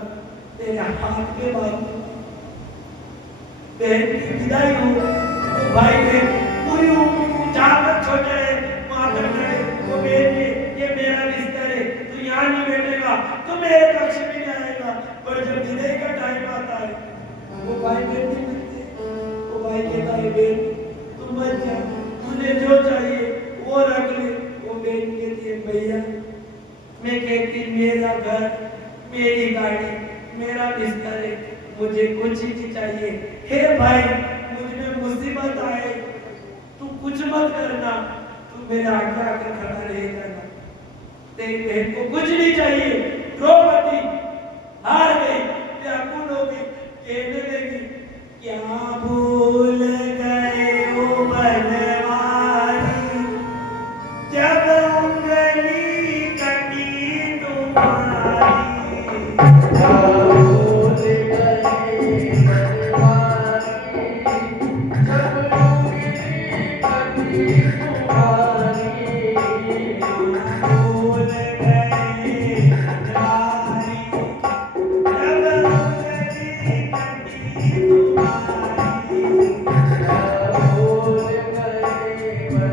तेरे हाथ पे बांधूंगा। बहन की विदाई हो तो भाई बहन पूरी जहां तक छोटे रहे वहां तक रहे। वो बहन ने ये मेरा बिस्तर है, तू यहाँ नहीं बैठेगा तो मेरे कक्ष में नहीं आएगा। पर जब विदाई का टाइम आता है वो भाई बहन नहीं मिलते। वो भाई कहता है बहन तू मत जा, तुझे जो चाहिए वो रख ले। वो बहन कहती है भैया मैं कहती मेरा घर, मेरी गाड़ी, मेरा बिस्तर है, मुझे कुछ ही नहीं चाहिए। हे भाई मुझ में मुसीबत मत आए, तू कुछ मत करना, तू मेरे आगे आकर खड़ा रह जाना। तेरी बहन को कुछ नहीं चाहिए। द्रौपदी हार गई, व्याकुल हो गई, कहने लगी, क्या भूल गए हो बनवारी, जब उंगली कटी तुम्हारी। क्या भूल गए बनवारी, जब उंगली कटी तुम्हारी। भूल गए बनवारी, जब उंगली कटी तुम्हारी। भूल गए बनवारी,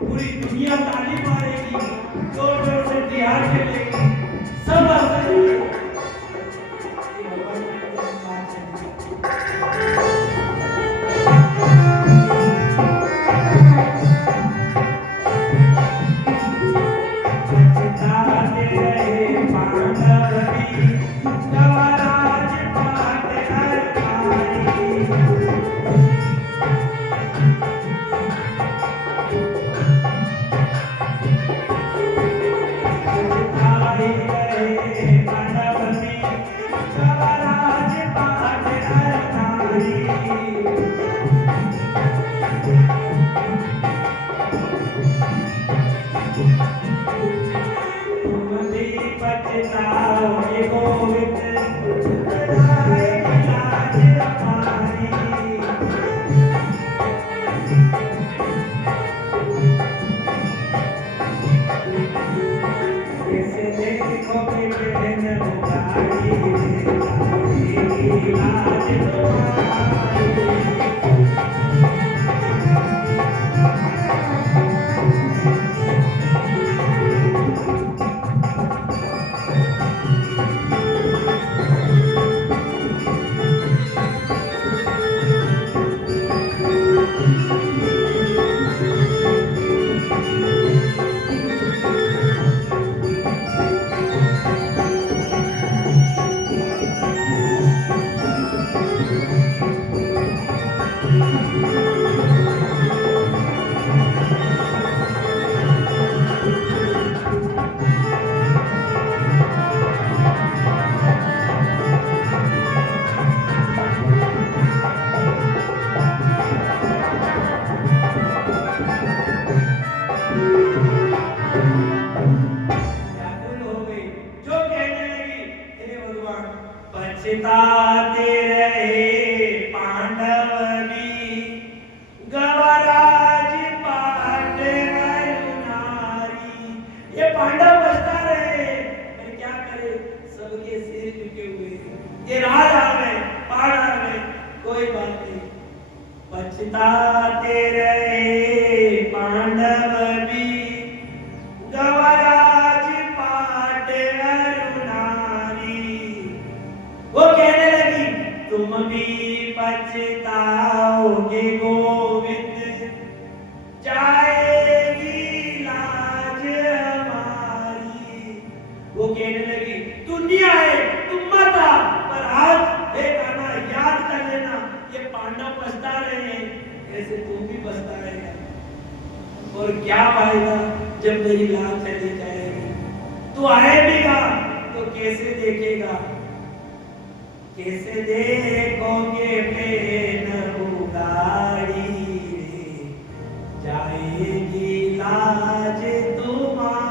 पूरी दुनिया ताली मारेगी, जोर जोर से तिहार खेलेगी, सब हंसेंगे। पांडव पछता रहे, मैं क्या करे, सबके सिर झुके हुए, ये राज आ गए, पहाड़ आ गए, कोई बात नहीं, पछताते रहे पांडव भी, गवराज पाट अरुणारी। वो कहने लगी तुम भी पछताओगे गोविंद, जाएगी लाज हमारी। वो कहने लगी दुनिया है, तुम मत आ, पर आज हे गाना याद कर लेना, ये पांडव पछता रहे हैं, ऐसे तुम भी पछता रहेगा। और क्या फायदा जब मेरी लाज चली जाएगी, तू आएगा तो कैसे देखेगा, कैसे देखोगे प्लेन उगाड़ी रे, जाएगी लाज तुम्हारी।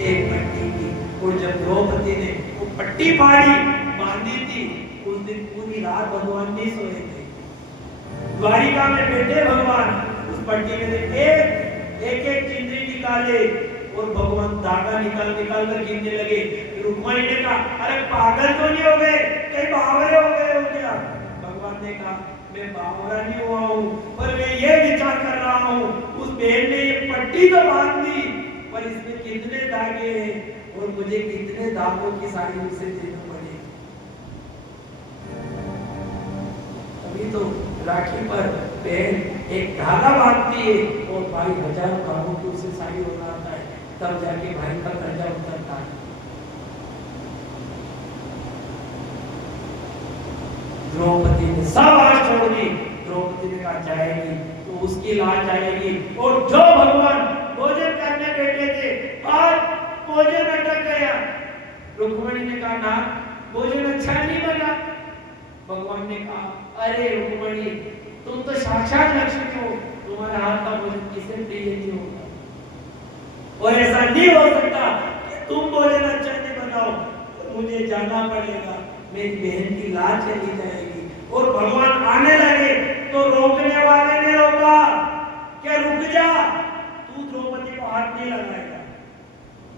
एक पट्टी की, और जब द्रौपदी ने वो पट्टी फाड़ी बांधी थी, उस दिन पूरी रात भगवान नहीं सोए थे। द्वारिका में बैठे भगवान उस पट्टी में से एक चिंदरी निकाले और भगवान धागा निकाल कर गिनने लगे। रुक्मणी ने कहा अरे पागल तो नहीं हो गए, कहीं बावरे हो गए हो क्या? भगवान ने कहा मैं बावरा नहीं हुआ हूँ, पर मैं ये विचार कर रहा हूँ उस बहन ने ये पट्टी तो बांध दी, पर इसमें कितने धागे हैं और मुझे कितने धागों की साड़ी उसे देना पड़ेगी। अभी तो राखी पर बहन एक धागा बांधती है और भाई हजारों धागों की उसे साड़ी बनाता है, तब जाके भाई का कर्जा उतरता है। द्रौपदी ने सब आस छोड़ दी, द्रौपदी ने कहा जाएगी तो उसकी लाज जाएगी। और जो भगवान भोजन करने बैठे थे आज भोजन अटक गया। रुक्मणी ने कहा ना भोजन अच्छा नहीं बना। भगवान ने कहा अरे रुक्मणी तुम तो साक्षात लक्ष्मी हो, तुम्हारे हाथ का भोजन किसे प्रिय नहीं होगा, और ऐसा नहीं हो सकता कि तुम भोजन अच्छा नहीं बनाओ, तो मुझे जाना पड़ेगा, मेरी बहन की लाज चली जाएगी। और भगवान आने लगे तो रोकने वाले ने रोका, क्या रुक जा, तू द्रौपदी को हाथ नहीं लगाएगा।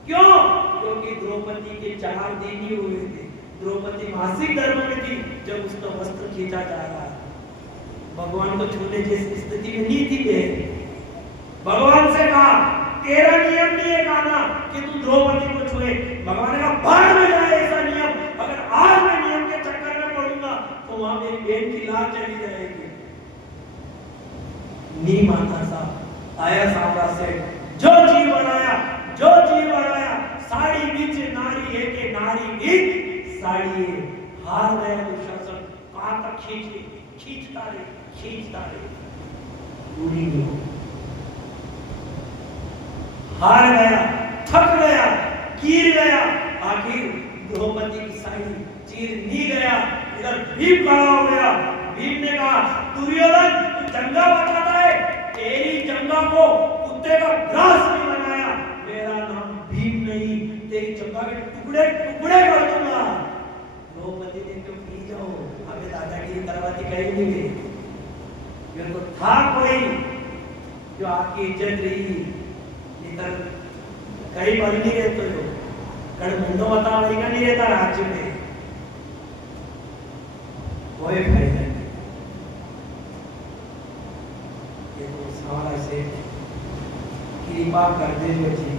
क्यों? क्योंकि द्रौपदी के 4 दिन ही हुए थे, द्रौपदी मासिक धर्म में थी जब उसका वस्त्र खींचा जा रहा, भगवान को छूने जैसी स्थिति में नहीं थी बहन। भगवान से कहा तेरा नियम नहीं है गाना कि तू द्रौपदी को छुए। भगवान ने कहा बाहर में जाए ऐसा नियम, अगर आज मैं नियम के चक्कर में पड़ूंगा तो वहां मेरी बहन की लाज चली जाएगी। नी माता साहब आया सामरा से जो जीव बनाया, जो जीव बनाया, साड़ी बीच नारी है के नारी बीच साड़ी है। हार गया दुशासन, कहां तक खींचता रहे पूरी नहीं हो। हार गया, थक गया, गिर गया, आखिर द्रौपदी की साड़ी चीर नहीं गया। इधर भीम खड़ा हो गया। भीम ने कहा दुर्योधन तू जंगा बताता है, तेरी जंगा को कुत्ते का ग्रास नहीं बनाया, मेरा नाम भीम नहीं, तेरी जंगा के टुकड़े टुकड़े कर दूंगा। द्रौपदी ने क्यों पी जाओ, हमें दादागिरी करवाती कहीं नहीं गई। मेरे को था कोई जो आपकी इज्जत रही, निकल कहीं बन नहीं रहते हो, कड़ मुंडो बताएगा नहीं रहता राज्य में, कोई फायदा नहीं। ये तो सारा से कृपा कर दे जो जी,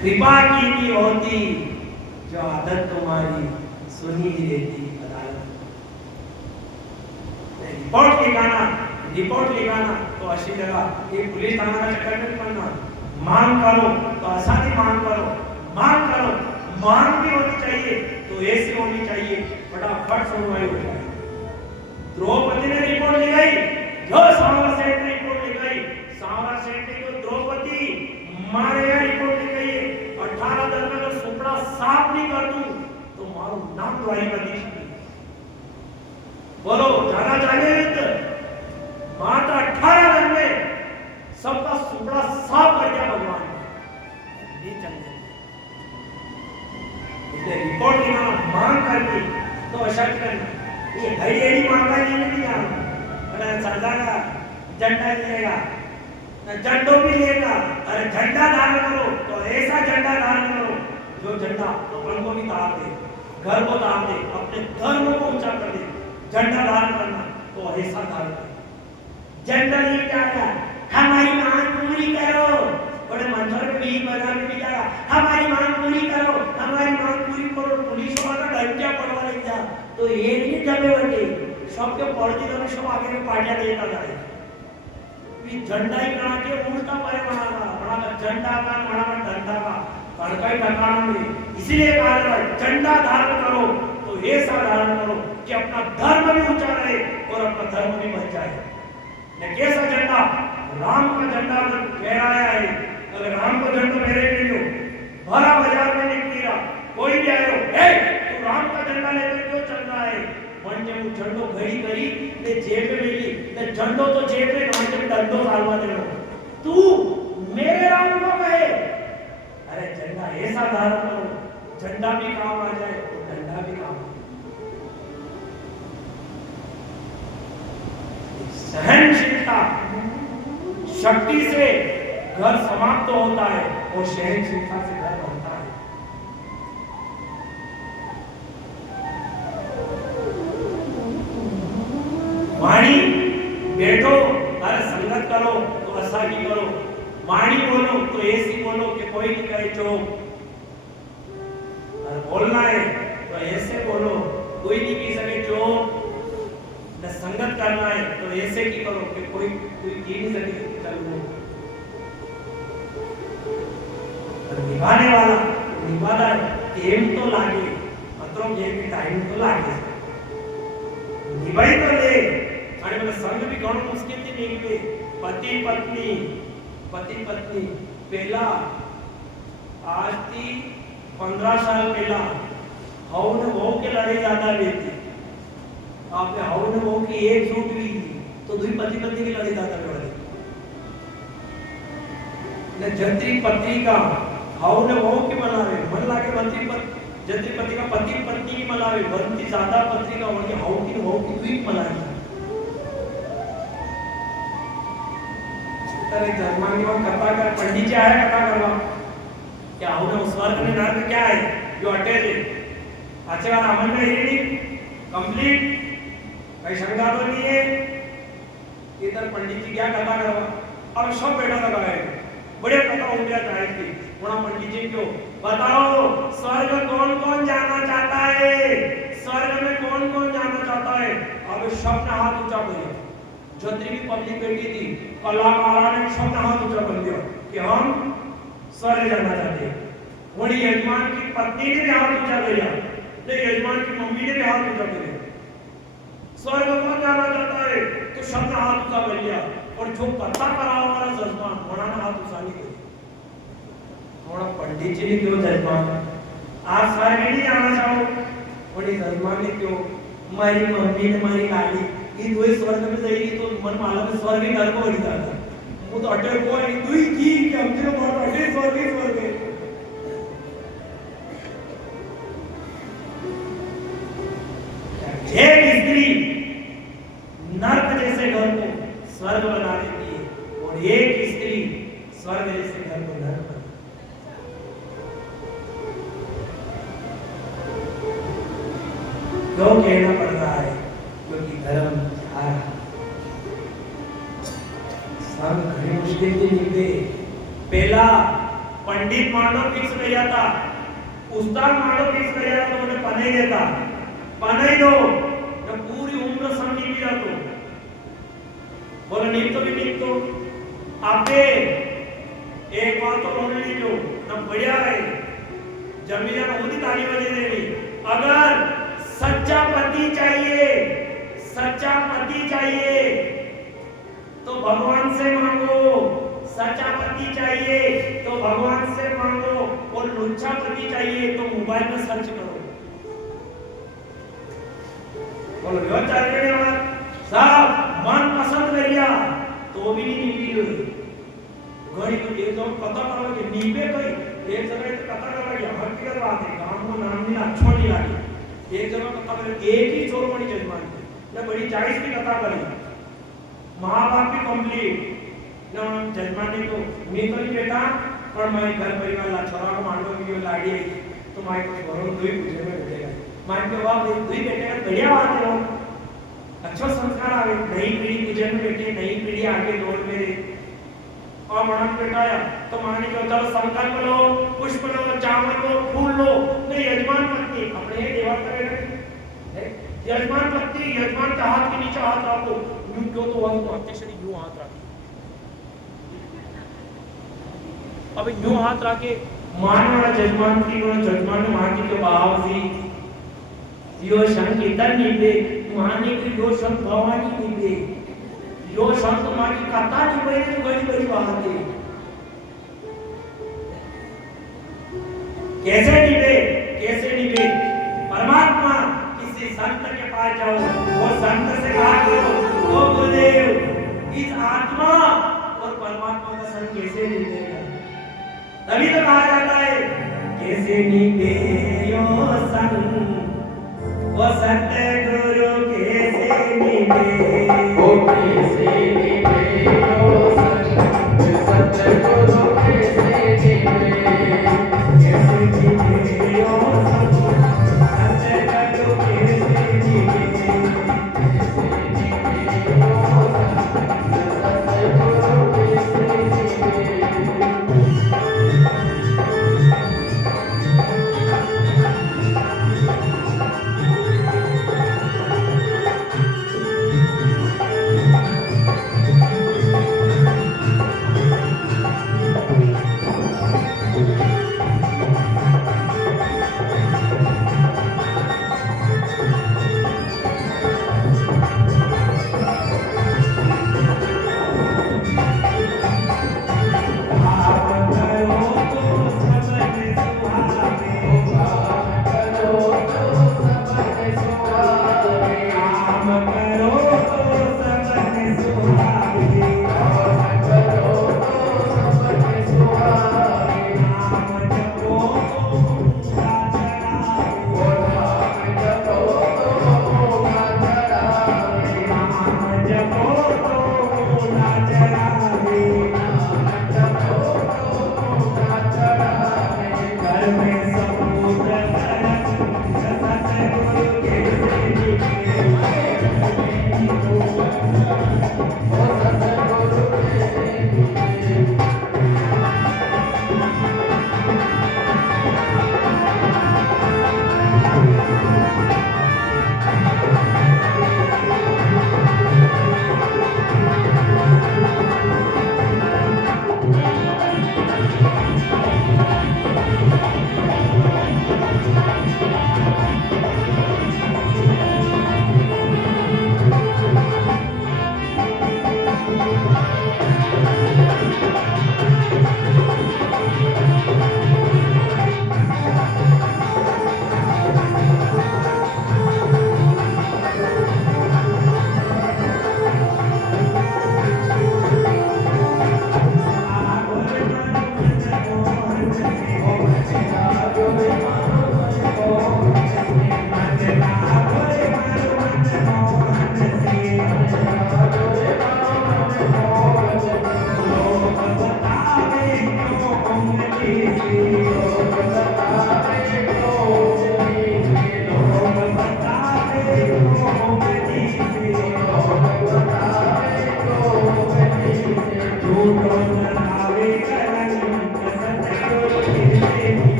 कृपा की नहीं होती जो आदत तुम्हारी सुनी ही रहती। रिपोर्ट लिखाना तो अच्छी जगह ये पुलिस थाना का चक्कर नहीं पड़ना। मांग करो तो आसानी मांग करो, मांग भी होनी चाहिए तो ऐसी होनी चाहिए फटाफट सुनवाई हो जाए। द्रौपदी ने रिपोर्ट लिखाई, जो सांवरा सेठ ने रिपोर्ट लिखाई, सांवरा सेठ ने तो द्रौपदी मारेगा रिपोर्ट लिखाई है, 18 दिन में अगर सुपड़ा साफ नहीं कर दूं तो मारो नाम द्वारिकाधीश नहीं। बोलो जाना चाहिए मात्र 18 दिन में सबका सुपड़ा साफ कर दिया भगवान ने, नहीं चलने इसलिए रिपोर्ट लिखना मांग करके तो अशक्त करना, ये हरी हरी मांगा लेने नहीं आना, अरे सरदार झंडा लेगा, झंडो भी लेगा। अरे झंडा धारण करो तो ऐसा झंडा धारण करो जो झंडा अपन को भी तार दे, घर को तार दे, अपने धर्म को ऊंचा कर दे। झंडा धारण करना तो ऐसा धारण करो। झंडा लेके क्या है, हमारी मांग पूरी करो। बड़े मंचर में भी बाजार में भी जाएगा, हमारी मांग पूरी करो, हमारी मांग पूरी करो। पुलिस वाला डंडा पड़वा ले जा तो ये नहीं जमे बटे सबके पड़ती तो सब आगे में पार्टियां देता जाए। झंडा ही बना के उड़ता परे बना झंडा का बना डंडा का कड़काई ठिकाना नहीं। इसीलिए कहा जाता झंडा धारण करो तो ऐसा धारण करो कि अपना धर्म भी ऊंचा रहे और अपना धर्म भी बच जाए। ने कैसा झंडा, राम का झंडा अगर फहराया है, अगर राम को झंडा मेरे ले लो, भरा बाजार में निकली रहा, कोई भी आयो, ए तू राम का झंडा लेकर क्यों चल रहा है? मन जब झंडो घड़ी करी ने जेब में मिली ने झंडो तो जेब में नाटे में डंडो सालवा दे लो, तू मेरे राम को कहे। अरे झंडा ऐसा धारण करो झंडा भी काम आ जाए और डंडा भी काम आ जाए। सहनशीलता शक्ति से घर समाप्त तो होता है और सहनशीलता से घर बनता है। वाणी बैठो अरे संगत करो तो असागी करो, वाणी बोलो तो ऐसी बोलो कि कोई नहीं कहे चुप। और बोलना है तो ऐसे बोलो कोई नहीं कह सके चुप। न संगत करना है तो ऐसे की करो कि कोई कह नहीं सके चलो। निभाने वाला निभाता है एम तो लागे मतलब ये भी टाइम तो लागे निभाई तो ले। आणि मला संग भी घणो मुश्किल थी निकले। पति पत्नी पहला आज थी 15 साल पहला हाउ ने वो के लड़ाई ज्यादा हुई थी। आपने हाउ ने वो की एक छूट हुई थी तो दुई पति पत्नी की लड़ाई ज्यादा लड़ी ने जत्री पत्नी का हाउ ने वो की मनावे मन लागे मंत्री पर जत्री पति का पति पत्नी की मनावे बनती ज्यादा पत्नी का वही हाउ की दुई मनाई। तर धर्मांगी में कथा कर पंडित जी आया कथा करवा क्या हाउ ने स्वर्ग में नरक क्या है जो अटैच है अच्छे बात अमन में ही कंप्लीट कहीं शंका तो नहीं है। इधर पंडित जी क्या कथा करवा अब सब बैठा लगा है बढ़िया कथा हो गया चाहे थी वहां पंडित जी क्यों बताओ स्वर्ग कौन कौन जाना चाहता है, स्वर्ग में कौन कौन जाना चाहता है। अब सब ने हाथ ऊंचा किया जितनी भी पब्लिक बैठी थी कलाकारों ने सब ने हाथ ऊंचा कर दिया कि हम स्वर्ग जाना चाहते हैं। वही यजमान की पत्नी ने भी हाथ ऊंचा किया तो यजमान की मम्मी ने भी हाथ ऊंचा किया। स्वर्ग कौन जाना चाहता है तो सब ने हाथ ऊंचा कर लिया और जो कथा करा हमारा जजमान वहां ने हाथ ऊंचा नहीं किया। थोड़ा पंडित जी ने क्यों जजमान आप स्वर्ग नहीं जाना चाहो बड़ी जजमान ने क्यों हमारी मम्मी ने हमारी लाली ये दो स्वर्ग में जाएगी तो मन माला में स्वर्ग ही घर को बढ़ी जाता वो तो अटे को है दुई की कि हम जो बहुत अटे स्वर्ग ही स्वर्ग है। एक स्त्री नरक जैसे घर को स्वर्ग बना देती है और एक स्त्री स्वर्ग जैसे घर को नरक बना। क्यों कहना पड़ रहा है क्योंकि धर्म सब घनी मुश्किल थी निकले। पहला पंडित मानव फिक्स कर जाता उस्ताद मानव फिक्स कर जाता तो उन्हें पने देता पने दो जब पूरी उम्र समझी भी जातो बोले नहीं तो भी नहीं तो आपने एक बार तो रोने लीजो ना बढ़िया है जमीन में होती ताली बजे देनी। अगर सच्चा पति चाहिए तो भगवान से मांगो, सच्चा पति चाहिए तो भगवान से मांगो और लुच्चा पति चाहिए तो मोबाइल में सर्च करो। बोलो यो चल रहे हैं सब मन पसंद कर लिया तो भी नहीं निकली घड़ी को एक जगह कथा करो कि नीबे कोई एक जगह तो कथा करो कि हकीकत बात है गांव को नाम नहीं अच्छा नहीं लगे एक जगह कथा करे एक ही चोर बनी जजमान ने बड़ी 40 की कथा करी माँ बाप भी कंप्लीट ना जजमान ने तो मैं तो नहीं बेटा पर मैं घर परिवार ला छोरा को मांडो की लाड़ी आई तो माई को छोरो दो ही पूछे में भेजेगा माई के बाप दो ही बेटे का बढ़िया बात है वो अच्छा संस्कार आवे नई पीढ़ी गुजर में बेटे नई पीढ़ी आगे दौड़ मेरे और मणक बेटाया तो माने जो चलो संकल्प लो पुष्प लो चावल लो फूल लो नहीं यजमान पत्नी अपने देवा करेगा यजमान पत्नी यजमान के हाथ के नीचे हाथ रखो यूं क्यों तो वहां अध्यक्ष ने यूं हाथ रखी अब यूं हाथ रखे मानव जजमान की जजमान माटी के भाव से यो संकीर्तन निभे माने की यो संत भवानी निभे यो संत माटी कथा निभे तो बड़ी बड़ी बात है कैसे निभे परमात्मा किसी संत के पास जाओ वो संत से कहा करो ओ गुरुदेव इस आत्मा और परमात्मा का संग कैसे निभेगा तभी तो कहा जाता है कैसे निभे यो संग वो सत्य गुरु कैसे निभे ओ कैसे निभे यो संग सत्य गुरु कैसे निभे कैसे निभे यो संग सत्य गुरु कैसे निभे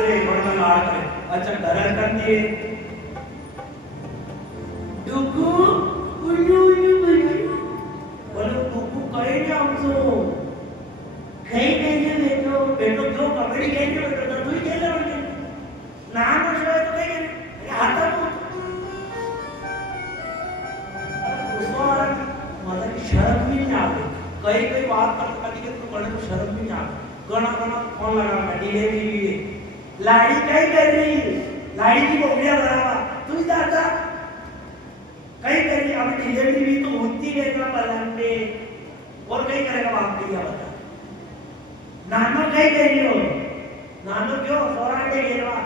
दे थोड़ा लाड करे अच्छा घरात करती डोकू उन्नू उन्नू बजू बोलो तू कहीं नहीं आमचो खाई खाई बेटो बेटो जो कबड्डी खेळली बेटो तू गेला म्हणजे नाम शिवाय तू काय केलं हातात मला की शरम भी नहीं आवे कई कई बात करते कभी के तो बड़े को शरम भी नहीं आवे गणा गणा कौन लगा डिलीवरी भी लाड़ी कहीं कर रही लाड़ी की बोलिया बराबा तू जाता कहीं कर रही अब डिलीवरी भी तो होती रहेगा पलंग पे और कहीं करेगा बाप दिया बता नानो कहीं कर रही हो नानो क्यों सोराटे गेलवा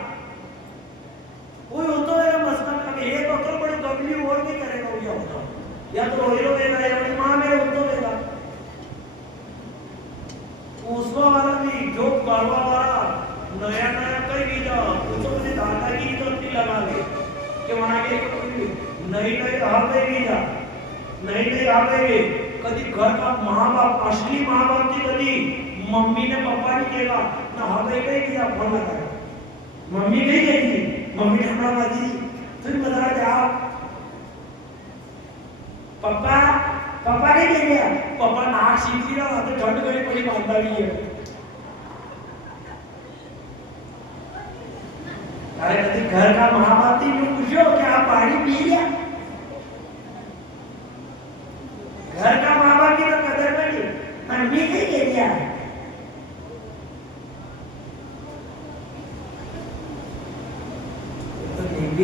कोई होतो है मस्का का ये तो बड़ी गबली और नहीं करेगा वो होता या तो रोहिरो वेगा या अपनी माँ मेरे होतो वेगा उसको वाला भी जो करवा वाला नया नया कई भी जा उसको मुझे दादागिरी तो नहीं लगा ले कि वहाँ के नई नई आ गई भी जा नई नई आ गई कभी घर का माँ बाप असली माँ बाप की कभी मम्मी ने पापा ने केला ना हा गई कहीं भी जा फोन लगाया मम्मी कहीं गई थी मम्मी ने हमारा बाजी तुम बता दे आप पप्पा पप्पा नहीं दे गया पप्पा नाक सीखी रहा तो ठंड गई पड़ी बांधा भी है अरे कभी घर का महाभारती में खुश हो क्या आप पानी पी लिया घर का महाभारती तो कदर बनी मम्मी नहीं दे दिया